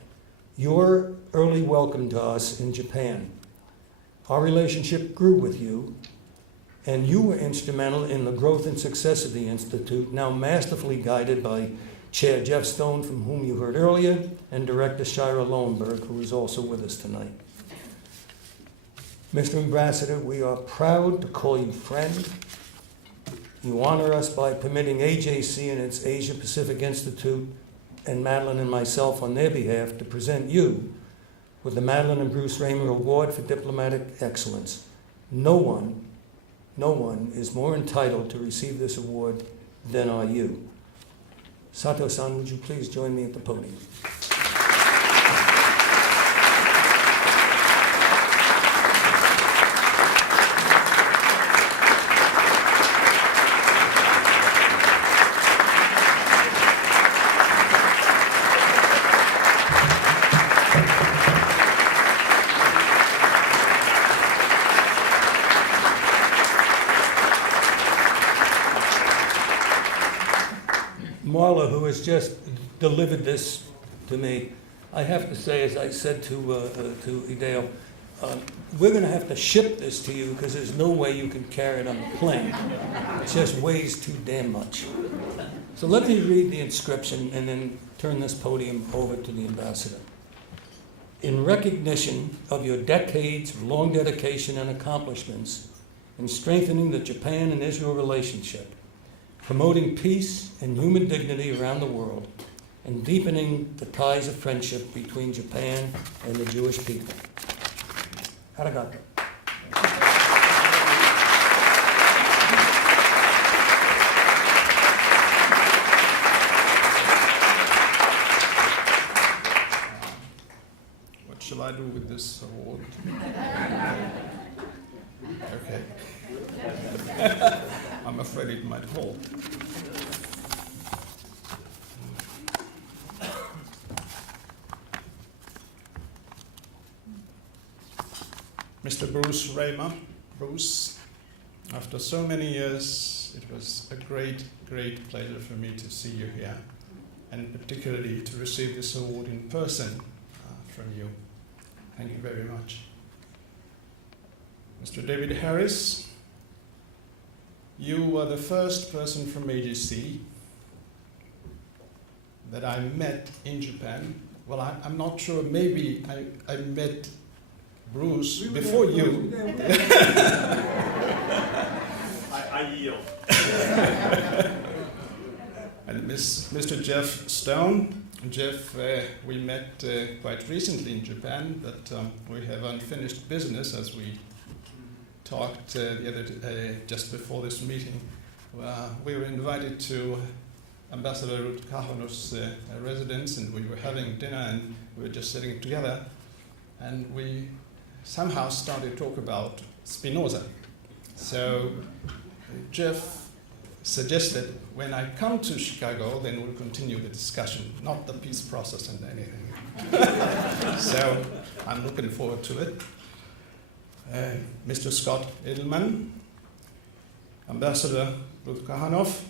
your early welcome to us in Japan. Our relationship grew with you, and you were instrumental in the growth and success of the Institute, now masterfully guided by Chair Jeff Stone, from whom you heard earlier, and Director Shira Lowenberg, who is also with us tonight. Mr. Ambassador, we are proud to call you friend. You honor us by permitting AJC and its Asia Pacific Institute and Madeline and myself on their behalf to present you with the Madeline and Bruce Raymer Award for Diplomatic Excellence. No one is more entitled to receive this award than are you. Sato-san, would you please join me at the podium? Marla, who has just delivered this to me, I have to say, as I said to Ideo, we're going to have to ship this to you because there's no way you can carry it on the plane. It just weighs too damn much. So let me read the inscription and then turn this podium over to the ambassador. In recognition of your decades of long dedication and accomplishments in strengthening the Japan and Israel relationship, promoting peace and human dignity around the world, and deepening the ties of friendship between Japan and the Jewish people. Arigato. What shall I do with this award? Okay. I'm afraid it might fall. Mr. Bruce Raymer. Bruce, after so many years, it was a great, great pleasure for me to see you here, and particularly to receive this award in person from you. Thank you very much. Mr. David Harris, you were the first person from AJC that I met in Japan. Well, I'm not sure, maybe I met Bruce before you. I yield. And Mr. Jeff Stone. Jeff, we met quite recently in Japan, but we have unfinished business, as we talked the other just before this meeting. We were invited to Ambassador Ruth Kahanov's residence, and we were having dinner, and we were just sitting together, and we somehow started to talk about Spinoza. So Jeff suggested, when I come to Chicago, then we'll continue the discussion, not the peace process and anything. So I'm looking forward to it. Mr. Scott Edelman, Ambassador Ruth Kahanov,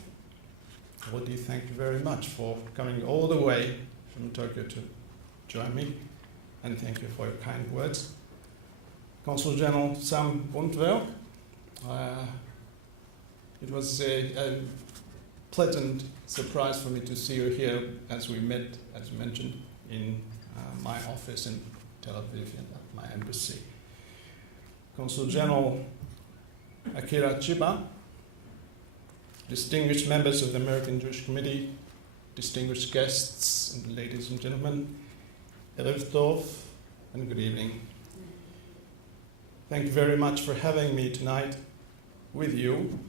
Rudi, thank you very much for coming all the way from Tokyo to join me, and thank you for your kind words. Consul General Sam Buntwell, it was a pleasant surprise for me to see you here as we met, as mentioned, in my office in Tel Aviv at my embassy. Consul General Akira Chiba, distinguished members of the American Jewish Committee, distinguished guests, and ladies and gentlemen, Erev Tov, and good evening. Thank you very much for having me tonight with you.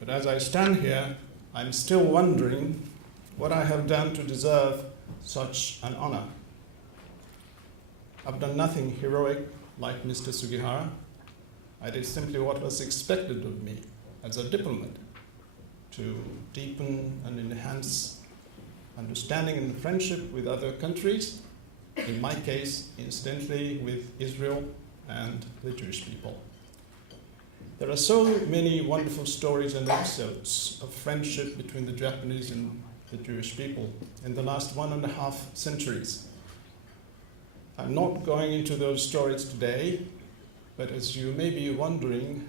But as I stand here, I'm still wondering what I have done to deserve such an honor. I've done nothing heroic like Mr. Sugihara. I did simply what was expected of me as a diplomat, to deepen and enhance understanding and friendship with other countries, in my case, incidentally, with Israel and the Jewish people. There are so many wonderful stories and episodes of friendship between the Japanese and the Jewish people in the last 1.5 centuries. I'm not going into those stories today, but as you may be wondering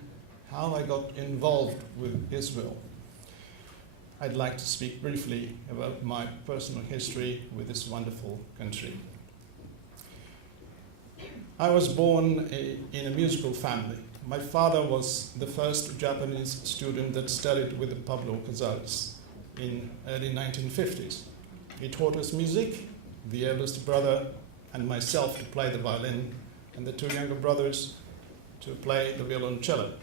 how I got involved with Israel, I'd like to speak briefly about my personal history with this wonderful country. I was born in a musical family. My father was the first Japanese student that studied with Pablo Casals in early 1950s. He taught us music, the eldest brother and myself to play the violin, and the 2 younger brothers to play the violoncello.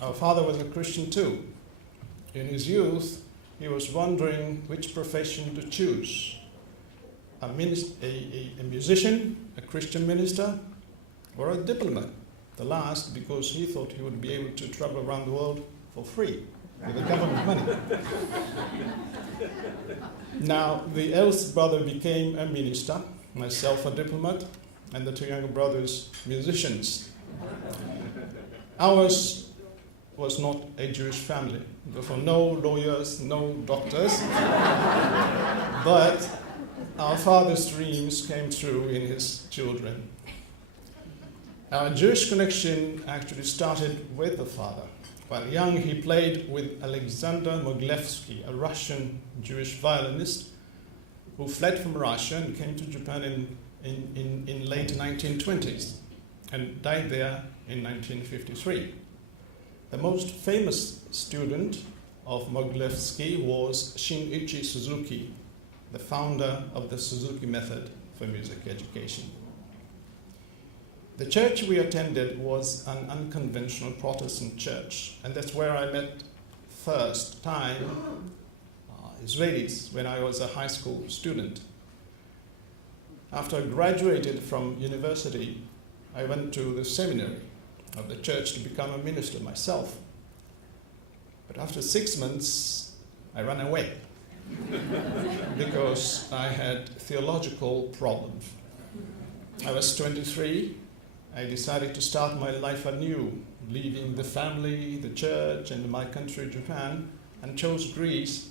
Our father was a Christian too. In his youth, he was wondering which profession to choose. A musician, a Christian minister, or a diplomat. The last because he thought he would be able to travel around the world for free with the government money. Now, the eldest brother became a minister, myself a diplomat, and the 2 younger brothers musicians. Ours was not a Jewish family. Therefore, no lawyers, no doctors. But our father's dreams came true in his children. Our Jewish connection actually started with the father. While young, he played with Alexander Moglevsky, a Russian Jewish violinist who fled from Russia and came to Japan in late 1920s and died there in 1953. The most famous student of Moglevsky was Shinichi Suzuki, the founder of the Suzuki method for music education. The church we attended was an unconventional Protestant church, and that's where I met first time Israelis when I was a high school student. After I graduated from university, I went to the seminary of the church to become a minister myself. But after 6 months, I ran away because I had theological problems. I was 23. I decided to start my life anew, leaving the family, the church, and my country, Japan, and chose Greece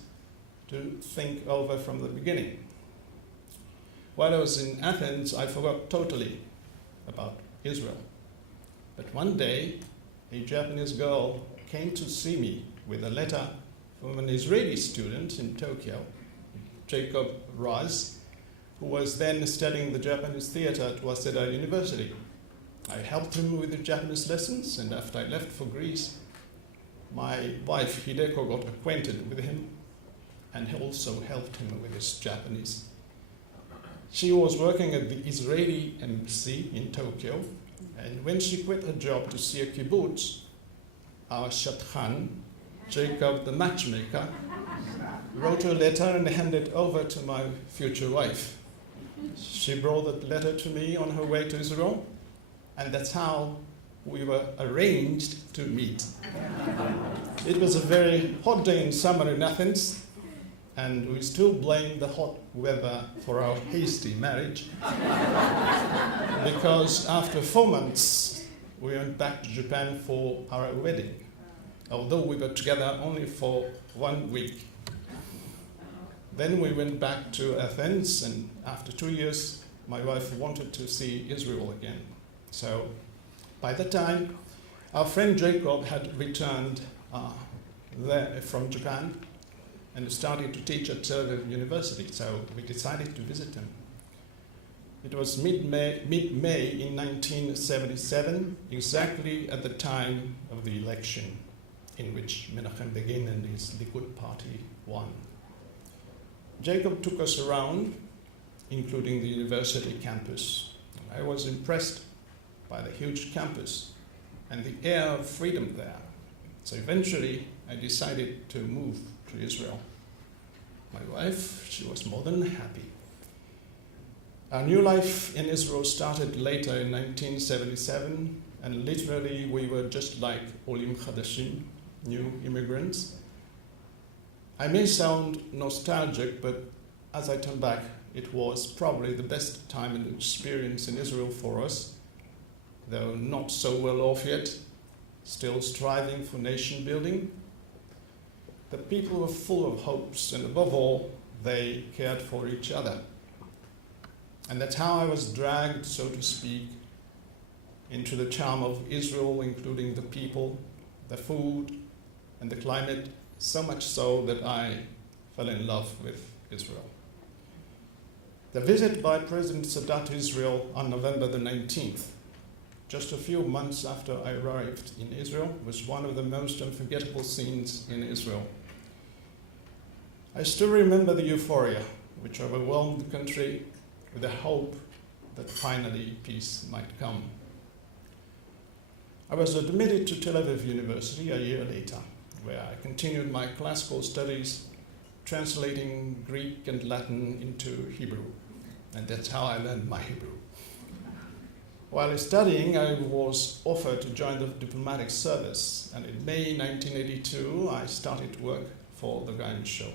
to think over from the beginning. While I was in Athens, I forgot totally about Israel. But one day, a Japanese girl came to see me with a letter from an Israeli student in Tokyo, Jacob Raz, who was then studying the Japanese theater at Waseda University. I helped him with the Japanese lessons, and after I left for Greece, my wife Hideko got acquainted with him and also helped him with his Japanese. She was working at the Israeli embassy in Tokyo, and when she quit her job to see a kibbutz, our Shatchan, Jacob the matchmaker, wrote a letter and handed it over to my future wife. She brought that letter to me on her way to Israel, and that's how we were arranged to meet. It was a very hot day in summer in Athens, and we still blame the hot weather for our hasty marriage, because after 4 months, we went back to Japan for our wedding, although we were together only for 1 week. Then we went back to Athens, and after 2 years, my wife wanted to see Israel again. So by that time, our friend Jacob had returned there from Japan, and started to teach at Tel Aviv University, so we decided to visit him. It was mid-May in 1977, exactly at the time of the election in which Menachem Begin and his Likud party won. Jacob took us around, including the university campus. I was impressed by the huge campus and the air of freedom there. So eventually, I decided to move to Israel. My wife, she was more than happy. Our new life in Israel started later in 1977, and literally we were just like Olim Chadashim, new immigrants. I may sound nostalgic, but as I turn back, it was probably the best time and experience in Israel for us, though not so well off yet, still striving for nation building. The people were full of hopes, and above all, they cared for each other. And that's how I was dragged, so to speak, into the charm of Israel, including the people, the food, and the climate, so much so that I fell in love with Israel. The visit by President Sadat to Israel on November the 19th, just a few months after I arrived in Israel, was one of the most unforgettable scenes in Israel. I still remember the euphoria which overwhelmed the country with the hope that finally peace might come. I was admitted to Tel Aviv University a year later, where I continued my classical studies, translating Greek and Latin into Hebrew, and that's how I learned my Hebrew. While studying, I was offered to join the diplomatic service, and in May 1982, I started to work for the Gaian Show,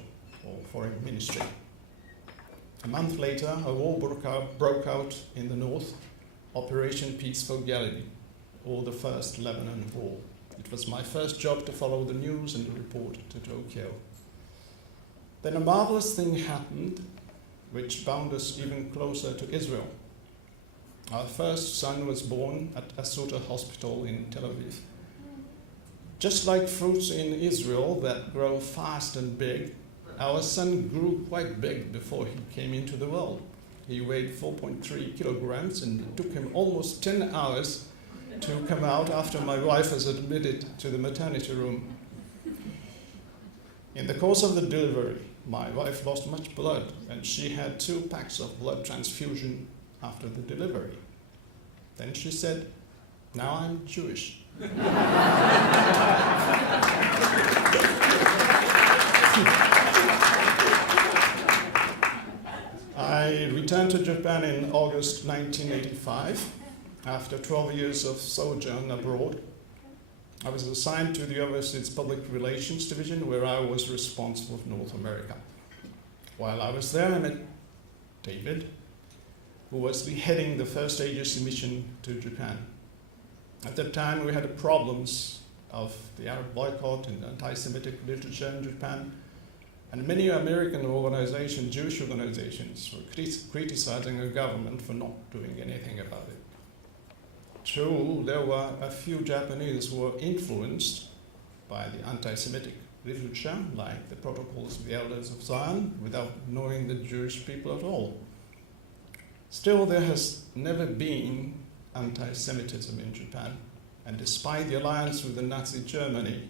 or Foreign Ministry. A month later, a war broke out in the north, Operation Peace for Galilee, or the First Lebanon War. It was my first job to follow the news and to report to Tokyo. Then a marvelous thing happened, which bound us even closer to Israel. Our first son was born at Asuta Hospital in Tel Aviv. Just like fruits in Israel that grow fast and big, our son grew quite big before he came into the world. He weighed 4.3 kilograms, and it took him almost 10 hours to come out after my wife was admitted to the maternity room. In the course of the delivery, my wife lost much blood, and she had 2 packs of blood transfusion after the delivery. Then she said, "Now I'm Jewish." I returned to Japan in August 1985 after 12 years of sojourn abroad. I was assigned to the Overseas Public Relations Division, where I was responsible for North America. While I was there, I met David, who was heading the first AJC mission to Japan. At that time, we had problems of the Arab boycott and anti-Semitic literature in Japan, and many American organizations, Jewish organizations, were criticizing the government for not doing anything about it. True, there were a few Japanese who were influenced by the anti-Semitic literature, like the Protocols of the Elders of Zion, without knowing the Jewish people at all. Still, there has never been anti-Semitism in Japan, and despite the alliance with the Nazi Germany,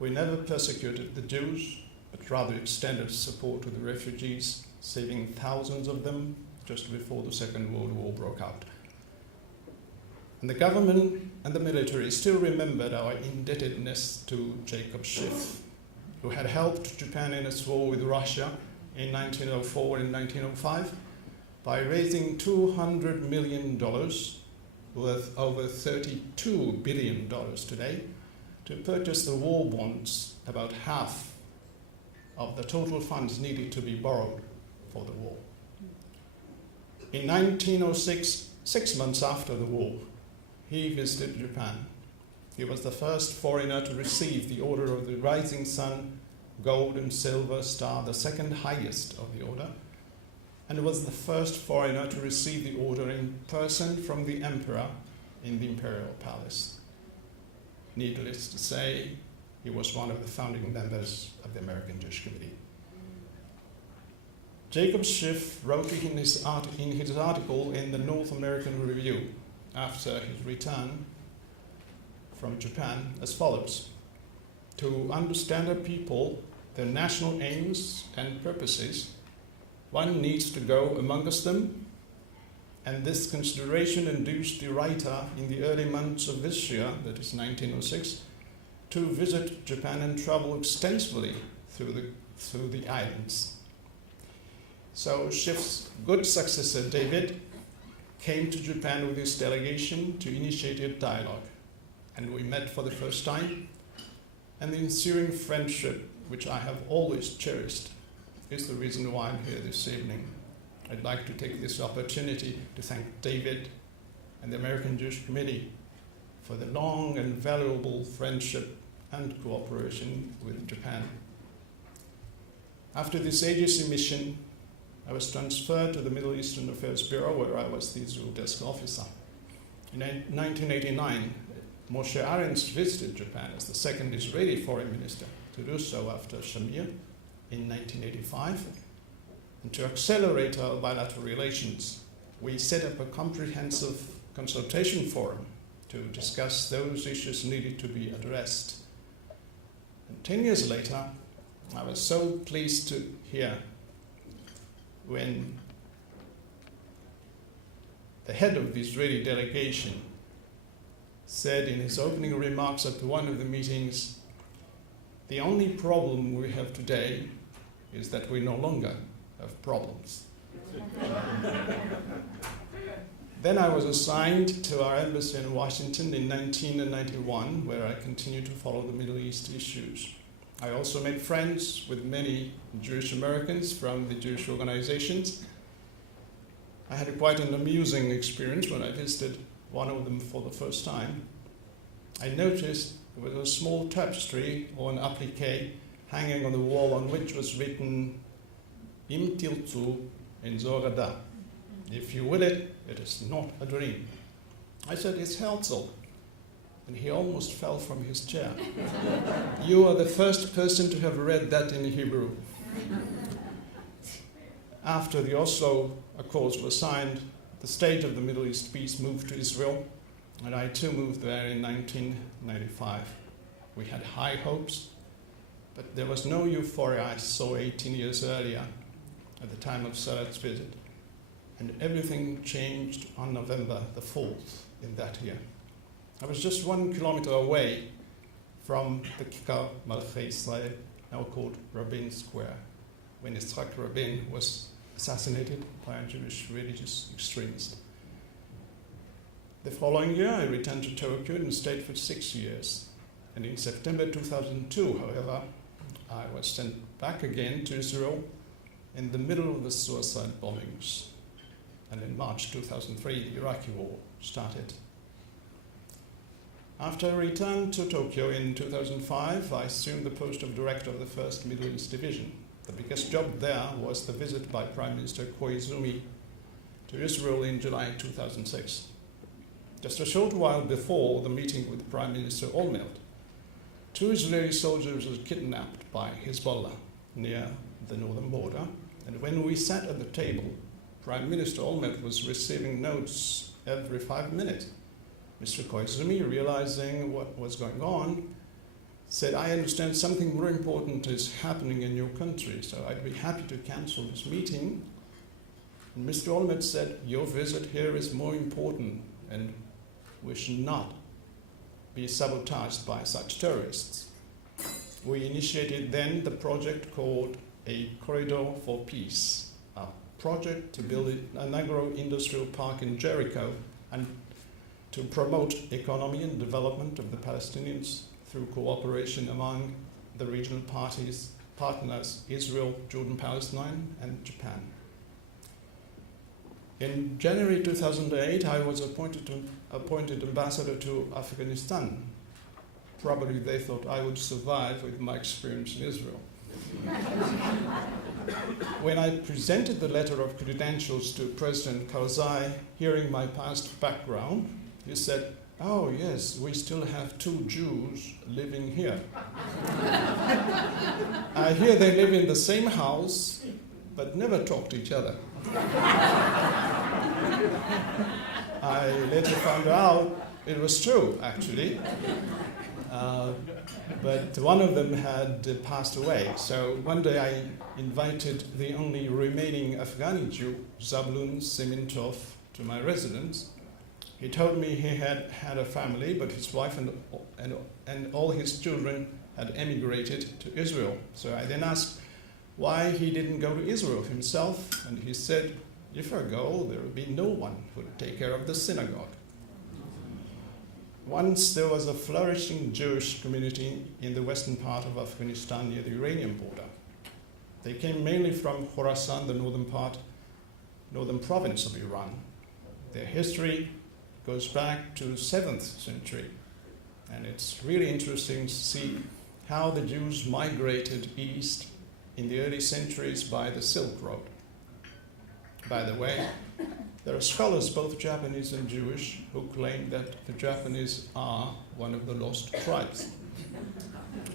we never persecuted the Jews, but rather extended support to the refugees, saving thousands of them just before the Second World War broke out. And the government and the military still remembered our indebtedness to Jacob Schiff, who had helped Japan in its war with Russia in 1904 and 1905 by raising $200 million, worth over $32 billion today, to purchase the war bonds, about half of the total funds needed to be borrowed for the war. In 1906, 6 months after the war, he visited Japan. He was the first foreigner to receive the Order of the Rising Sun, Gold and Silver Star, the second highest of the order, and was the first foreigner to receive the order in person from the emperor in the imperial palace. Needless to say, he was one of the founding members of the American Jewish Committee. Jacob Schiff wrote in his article in the North American Review after his return from Japan as follows: to understand a people, their national aims and purposes, one needs to go amongst them, and this consideration induced the writer in the early months of this year, that is 1906, to visit Japan and travel extensively through the islands. So Schiff's good successor, David, came to Japan with his delegation to initiate a dialogue, and we met for the first time, and the ensuing friendship, which I have always cherished, is the reason why I'm here this evening. I'd like to take this opportunity to thank David and the American Jewish Committee for the long and valuable friendship and cooperation with Japan. After this AJC mission, I was transferred to the Middle Eastern Affairs Bureau, where I was the Israel desk officer. In 1989, Moshe Arens visited Japan as the second Israeli foreign minister, to do so after Shamir in 1985. And to accelerate our bilateral relations, we set up a comprehensive consultation forum to discuss those issues needed to be addressed. And 10 years later, I was so pleased to hear when the head of the Israeli delegation said in his opening remarks at one of the meetings, "The only problem we have today is that we no longer have problems." Then I was assigned to our embassy in Washington in 1991, where I continued to follow the Middle East issues. I also made friends with many Jewish Americans from the Jewish organizations. I had quite an amusing experience when I visited one of them for the first time. I noticed there was a small tapestry or an applique hanging on the wall on which was written, "Im Tilzu in Zorada." If you will it, it is not a dream. I said, "It's Herzl." And he almost fell from his chair. "You are the first person to have read that in Hebrew." After the Oslo Accords were signed, the stage of the Middle East peace moved to Israel, and I too moved there in 1995. We had high hopes, but there was no euphoria I saw 18 years earlier at the time of Salad's visit, and everything changed on November the 4th in that year. I was just 1 kilometer away from the Kikar Malchei Israel, now called Rabin Square, when Yitzhak Rabin was assassinated by a Jewish religious extremist. The following year, I returned to Tokyo and stayed for 6 years. And in September 2002, however, I was sent back again to Israel in the middle of the suicide bombings. And in March 2003, the Iraqi war started. After I returned to Tokyo in 2005, I assumed the post of director of the 1st Middle East Division. The biggest job there was the visit by Prime Minister Koizumi to Israel in July 2006. Just a short while before the meeting with Prime Minister Olmert, 2 Israeli soldiers were kidnapped by Hezbollah near the northern border, and when we sat at the table, Prime Minister Olmert was receiving notes every 5 minutes. Mr. Koizumi, realizing what was going on, said, "I understand something more important is happening in your country, so I'd be happy to cancel this meeting." And Mr. Olmert said, "Your visit here is more important, and we should not be sabotaged by such terrorists." We initiated then the project called A Corridor for Peace, a project to build an agro-industrial park in Jericho and to promote economy and development of the Palestinians through cooperation among the regional partners, Israel, Jordan, Palestine, and Japan. In January 2008, I was appointed ambassador to Afghanistan. Probably they thought I would survive with my experience in Israel. When I presented the letter of credentials to President Karzai, hearing my past background, he said, "Oh yes, we still have 2 Jews living here." I hear they live in the same house, but never talk to each other. I later found out it was true, actually. But one of them had passed away. So one day I invited the only remaining Afghani Jew, Zablun Simintov, to my residence. He told me he had had a family, but his wife and all his children had emigrated to Israel. So I then asked why he didn't go to Israel himself, and he said, if I go, there will be no one who would take care of the synagogue. Once there was a flourishing Jewish community in the western part of Afghanistan near the Iranian border. They came mainly from Khorasan, the northern province of Iran. Their history goes back to 7th century, and it's really interesting to see how the Jews migrated east in the early centuries by the Silk Road. By the way, there are scholars, both Japanese and Jewish, who claim that the Japanese are one of the lost tribes.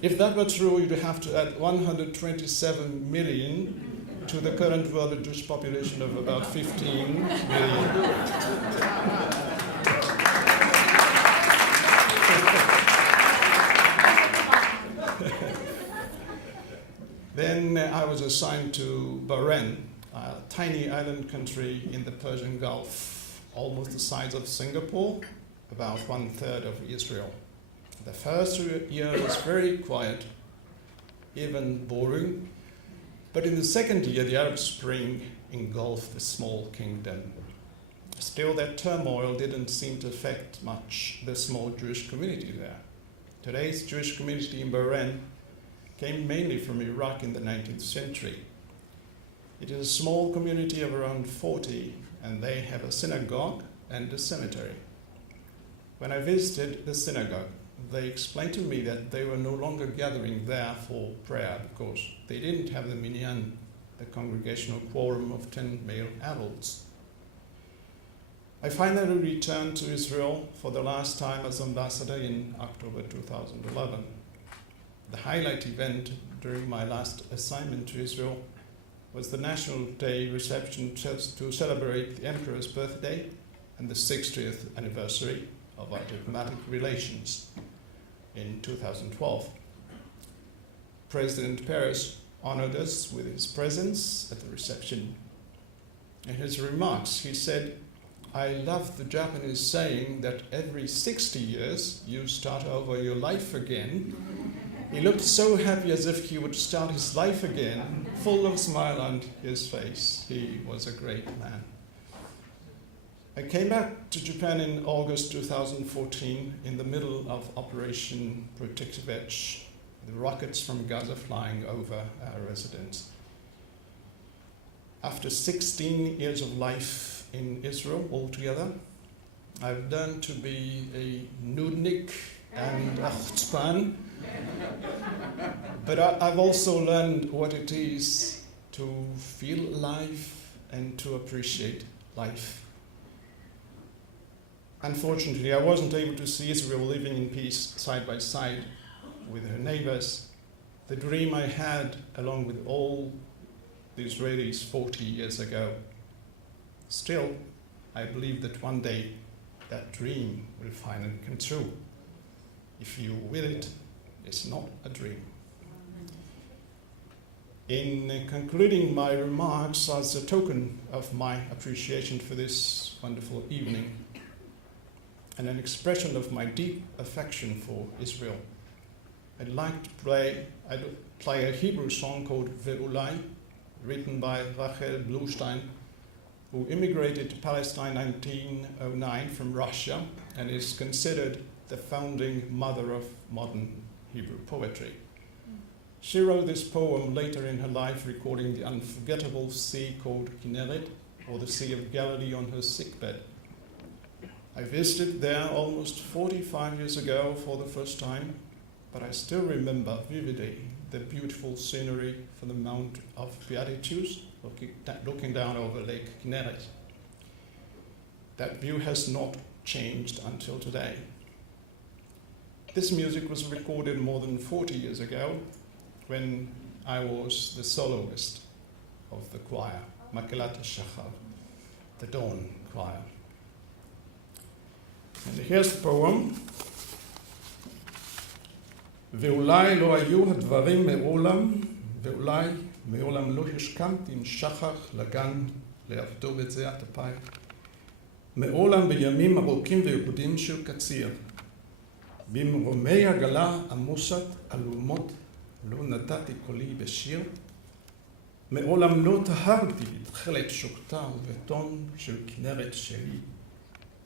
If that were true, you'd have to add 127 million to the current world Jewish population of about 15 million. Then I was assigned to Bahrain, a tiny island country in the Persian Gulf, almost the size of Singapore, about 1/3 of Israel. The first year was very quiet, even boring, but in the second year, the Arab Spring engulfed the small kingdom. Still, that turmoil didn't seem to affect much the small Jewish community there. Today's Jewish community in Bahrain came mainly from Iraq in the 19th century. It is a small community of around 40, and they have a synagogue and a cemetery. When I visited the synagogue, they explained to me that they were no longer gathering there for prayer because they didn't have the minyan, the congregational quorum of 10 male adults. I finally returned to Israel for the last time as ambassador in October 2011. The highlight event during my last assignment to Israel was the National Day reception to celebrate the Emperor's birthday and the 60th anniversary of our diplomatic relations in 2012. President Peres honored us with his presence at the reception. In his remarks, he said, "I love the Japanese saying that every 60 years you start over your life again." He looked so happy as if he would start his life again, full of smile on his face. He was a great man. I came back to Japan in August 2014 in the middle of Operation Protective Edge, the rockets from Gaza flying over our residence. After 16 years of life in Israel altogether, I've learned to be a nudnik and a chutzpan, but I've also learned what it is to feel alive and to appreciate life. Unfortunately, I wasn't able to see Israel living in peace side by side with her neighbors, the dream I had along with all the Israelis 40 years ago. Still, I believe that one day that dream will finally come true. If you will it, it's not a dream. In concluding my remarks, as a token of my appreciation for this wonderful evening and an expression of my deep affection for Israel, I'd like to play a Hebrew song called Ve'ulai, written by Rachel Bluestein, who immigrated to Palestine in 1909 from Russia and is considered the founding mother of modern Hebrew poetry. She wrote this poem later in her life, recording the unforgettable sea called Kinneret, or the Sea of Galilee, on her sickbed. I visited there almost 45 years ago for the first time, but I still remember vividly the beautiful scenery from the Mount of Beatitudes, looking down over Lake Kinneret. That view has not changed until today. This music was recorded more than 40 years ago when I was the soloist of the choir, Makelat HaShachar, the Dawn Choir. And here's the poem. ואולי לא היו הדברים מעולם, ואולי מעולם לא השכמתי עם שחר לגן לעבדו בזיעת אפיים. מעולם בימים ארוכים ויהודים של קציר, במרומי עגלה עמוסת אלומות, לא נתתי קולי בשיר. מעולם לא טהרתי בתכלת שוקתה ובטון של כנרת שלי.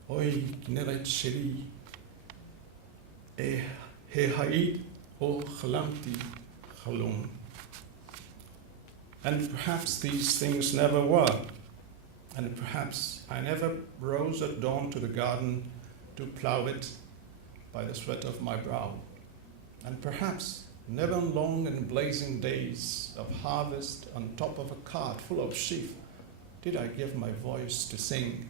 אוי, כנרת שלי, העיד או חלמתי חלום. And perhaps these things never were. And perhaps I never rose at dawn to the garden to plow it by the sweat of my brow. And perhaps never on long and blazing days of harvest on top of a cart full of sheaf did I give my voice to sing.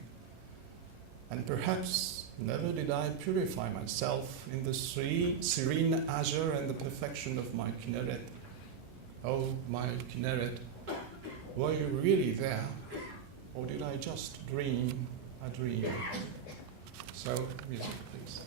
And perhaps never did I purify myself in the serene azure and the perfection of my Kinneret. Oh, my Kinneret, were you really there? Or did I just dream a dream? So, music, please.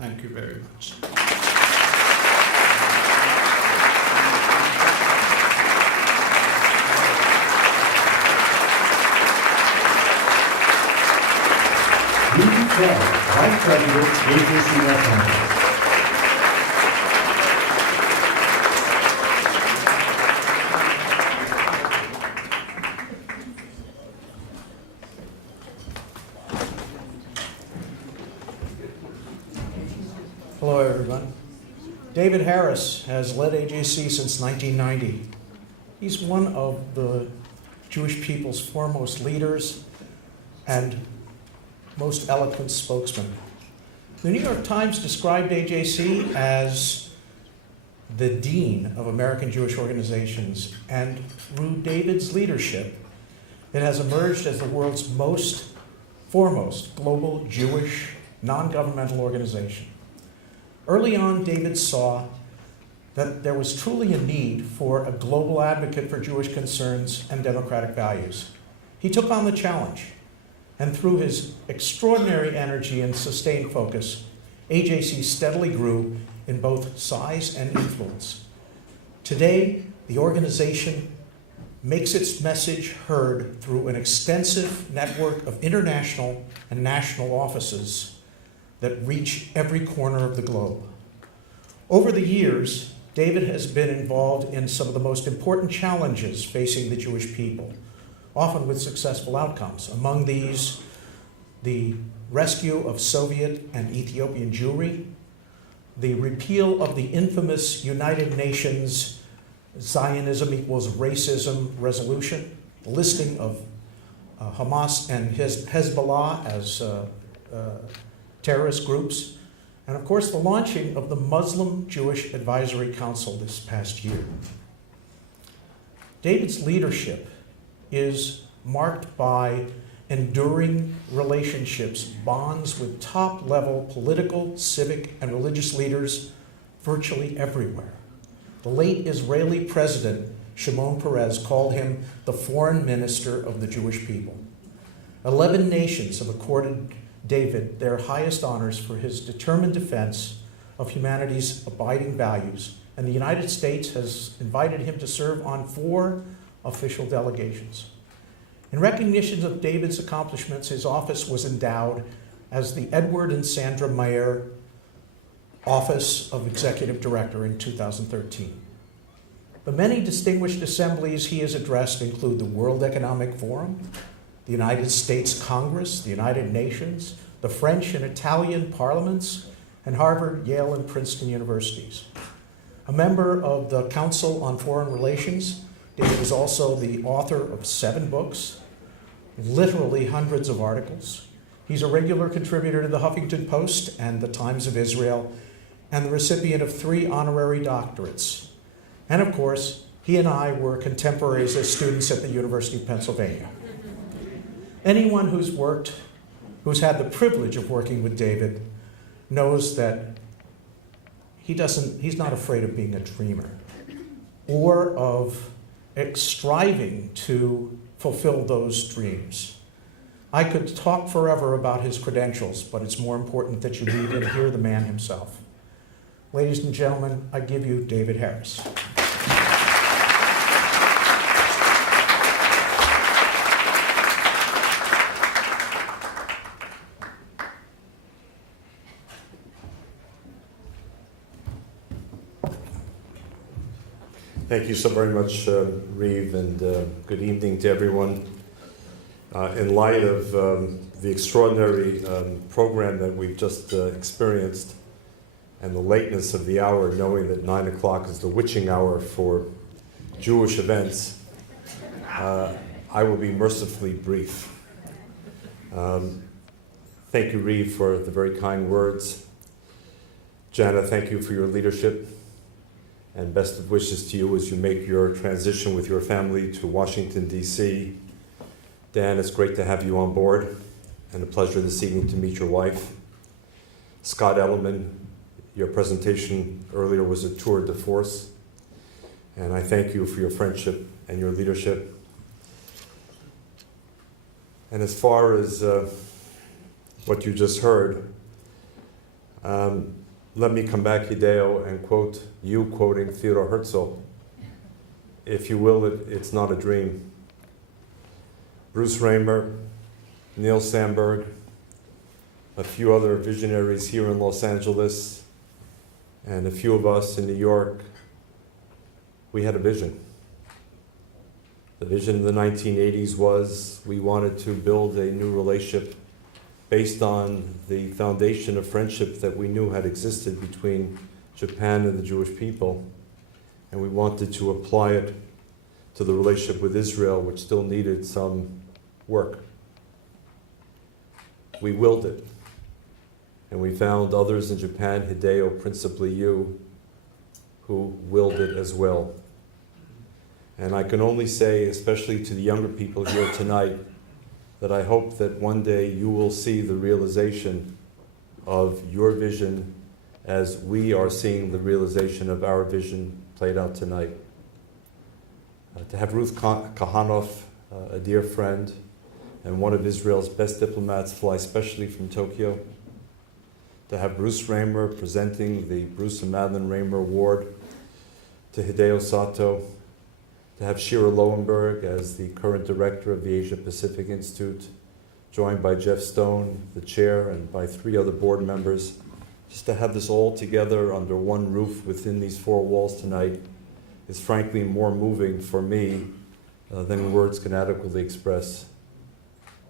Thank you very much. Vice President, AJC Los Angeles. Hello, everyone. David Harris has led AJC since 1990. He's one of the Jewish people's foremost leaders and most eloquent spokesman. The New York Times described AJC as the Dean of American Jewish Organizations, and through David's leadership, it has emerged as the world's foremost global Jewish non-governmental organization. Early on, David saw that there was truly a need for a global advocate for Jewish concerns and democratic values. He took on the challenge, and through his extraordinary energy and sustained focus, AJC steadily grew in both size and influence. Today, the organization makes its message heard through an extensive network of international and national offices that reach every corner of the globe. Over the years, David has been involved in some of the most important challenges facing the Jewish people, often with successful outcomes. Among these, the rescue of Soviet and Ethiopian Jewry, the repeal of the infamous United Nations Zionism equals racism resolution, the listing of Hamas and Hezbollah as terrorist groups, and of course the launching of the Muslim Jewish Advisory Council this past year. David's leadership is marked by enduring relationships, bonds with top-level political, civic, and religious leaders virtually everywhere. The late Israeli president, Shimon Peres, called him the foreign minister of the Jewish people. 11 nations have accorded David their highest honors for his determined defense of humanity's abiding values, and the United States has invited him to serve on 4 official delegations. In recognition of David's accomplishments, his office was endowed as the Edward and Sandra Mayer Office of Executive Director in 2013. The many distinguished assemblies he has addressed include the World Economic Forum, the United States Congress, the United Nations, the French and Italian parliaments, and Harvard, Yale, and Princeton universities. A member of the Council on Foreign Relations, David is also the author of 7 books, literally hundreds of articles. He's a regular contributor to the Huffington Post and the Times of Israel, and the recipient of 3 honorary doctorates. And of course, he and I were contemporaries as students at the University of Pennsylvania. Anyone who's had the privilege of working with David knows that he's not afraid of being a dreamer or of striving to fulfill those dreams. I could talk forever about his credentials, but it's more important that you meet and hear the man himself. Ladies and gentlemen, I give you David Harris. Thank you so very much, Reeve, and good evening to everyone. In light of the extraordinary program that we've just experienced and the lateness of the hour, knowing that 9 o'clock is the witching hour for Jewish events, I will be mercifully brief. Thank you, Reeve, for the very kind words. Jana, thank you for your leadership. And best of wishes to you as you make your transition with your family to Washington, D.C. Dan, it's great to have you on board, and a pleasure this evening to meet your wife. Scott Edelman, your presentation earlier was a tour de force, and I thank you for your friendship and your leadership. And as far as what you just heard, let me come back, Hideo, and quote you quoting Theodore Herzl. If you will, it's not a dream. Bruce Raymer, Neil Sandberg, a few other visionaries here in Los Angeles, and a few of us in New York, we had a vision. The vision in the 1980s was we wanted to build a new relationship based on the foundation of friendship that we knew had existed between Japan and the Jewish people. And we wanted to apply it to the relationship with Israel, which still needed some work. We willed it. And we found others in Japan, Hideo, principally you, who willed it as well. And I can only say, especially to the younger people here tonight, that I hope that one day you will see the realization of your vision as we are seeing the realization of our vision played out tonight. To have Ruth Kahanov, a dear friend and one of Israel's best diplomats, fly specially from Tokyo. To have Bruce Raymer presenting the Bruce and Madeline Raymer Award to Hideo Sato. To have Shira Lowenberg as the current director of the Asia Pacific Institute, joined by Jeff Stone, the chair, and by 3 other board members. Just to have this all together under one roof within these 4 walls tonight is frankly more moving for me than words can adequately express.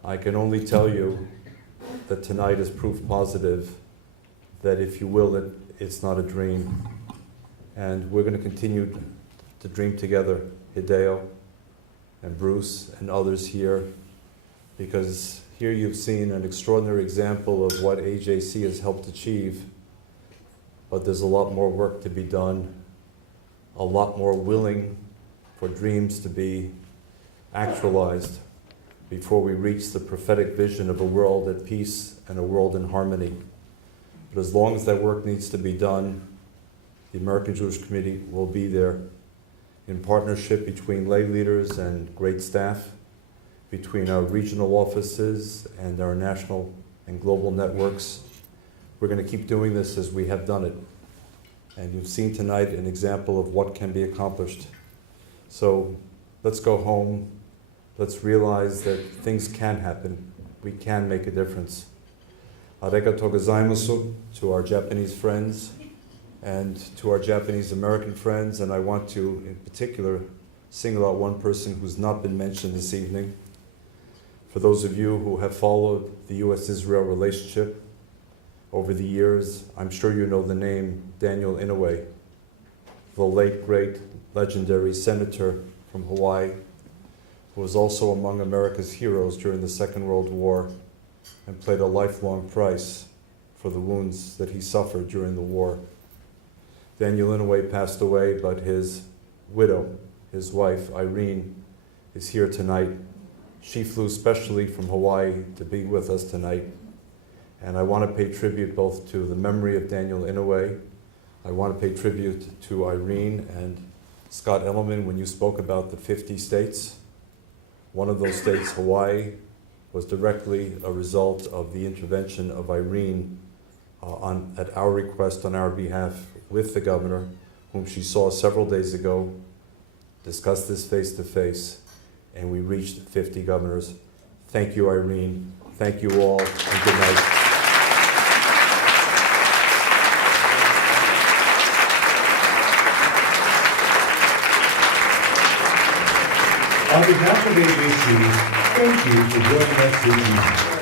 I can only tell you that tonight is proof positive that, if you will, it's not a dream. And we're going to continue to dream together, Hideo and Bruce and others here, because here you've seen an extraordinary example of what AJC has helped achieve, but there's a lot more work to be done, a lot more willing for dreams to be actualized before we reach the prophetic vision of a world at peace and a world in harmony. But as long as that work needs to be done, the American Jewish Committee will be there in partnership between lay leaders and great staff, between our regional offices and our national and global networks. We're going to keep doing this as we have done it. And you've seen tonight an example of what can be accomplished. So let's go home. Let's realize that things can happen. We can make a difference. Arigatou gozaimasu to our Japanese friends and to our Japanese American friends. And I want to, in particular, single out one person who's not been mentioned this evening. For those of you who have followed the U.S.-Israel relationship over the years, I'm sure you know the name Daniel Inouye, the late, great, legendary senator from Hawaii, who was also among America's heroes during the Second World War and paid a lifelong price for the wounds that he suffered during the war. Daniel Inouye passed away, but his widow, his wife, Irene, is here tonight. She flew specially from Hawaii to be with us tonight. And I want to pay tribute both to the memory of Daniel Inouye. I want to pay tribute to Irene and Scott Ellerman when you spoke about the 50 states. One of those states, Hawaii, was directly a result of the intervention of Irene at our request, on our behalf, with the governor, whom she saw several days ago, discussed this face to face, and we reached 50 governors. Thank you, Irene. Thank you all, and good night. On behalf of AJC, thank you for joining us this evening.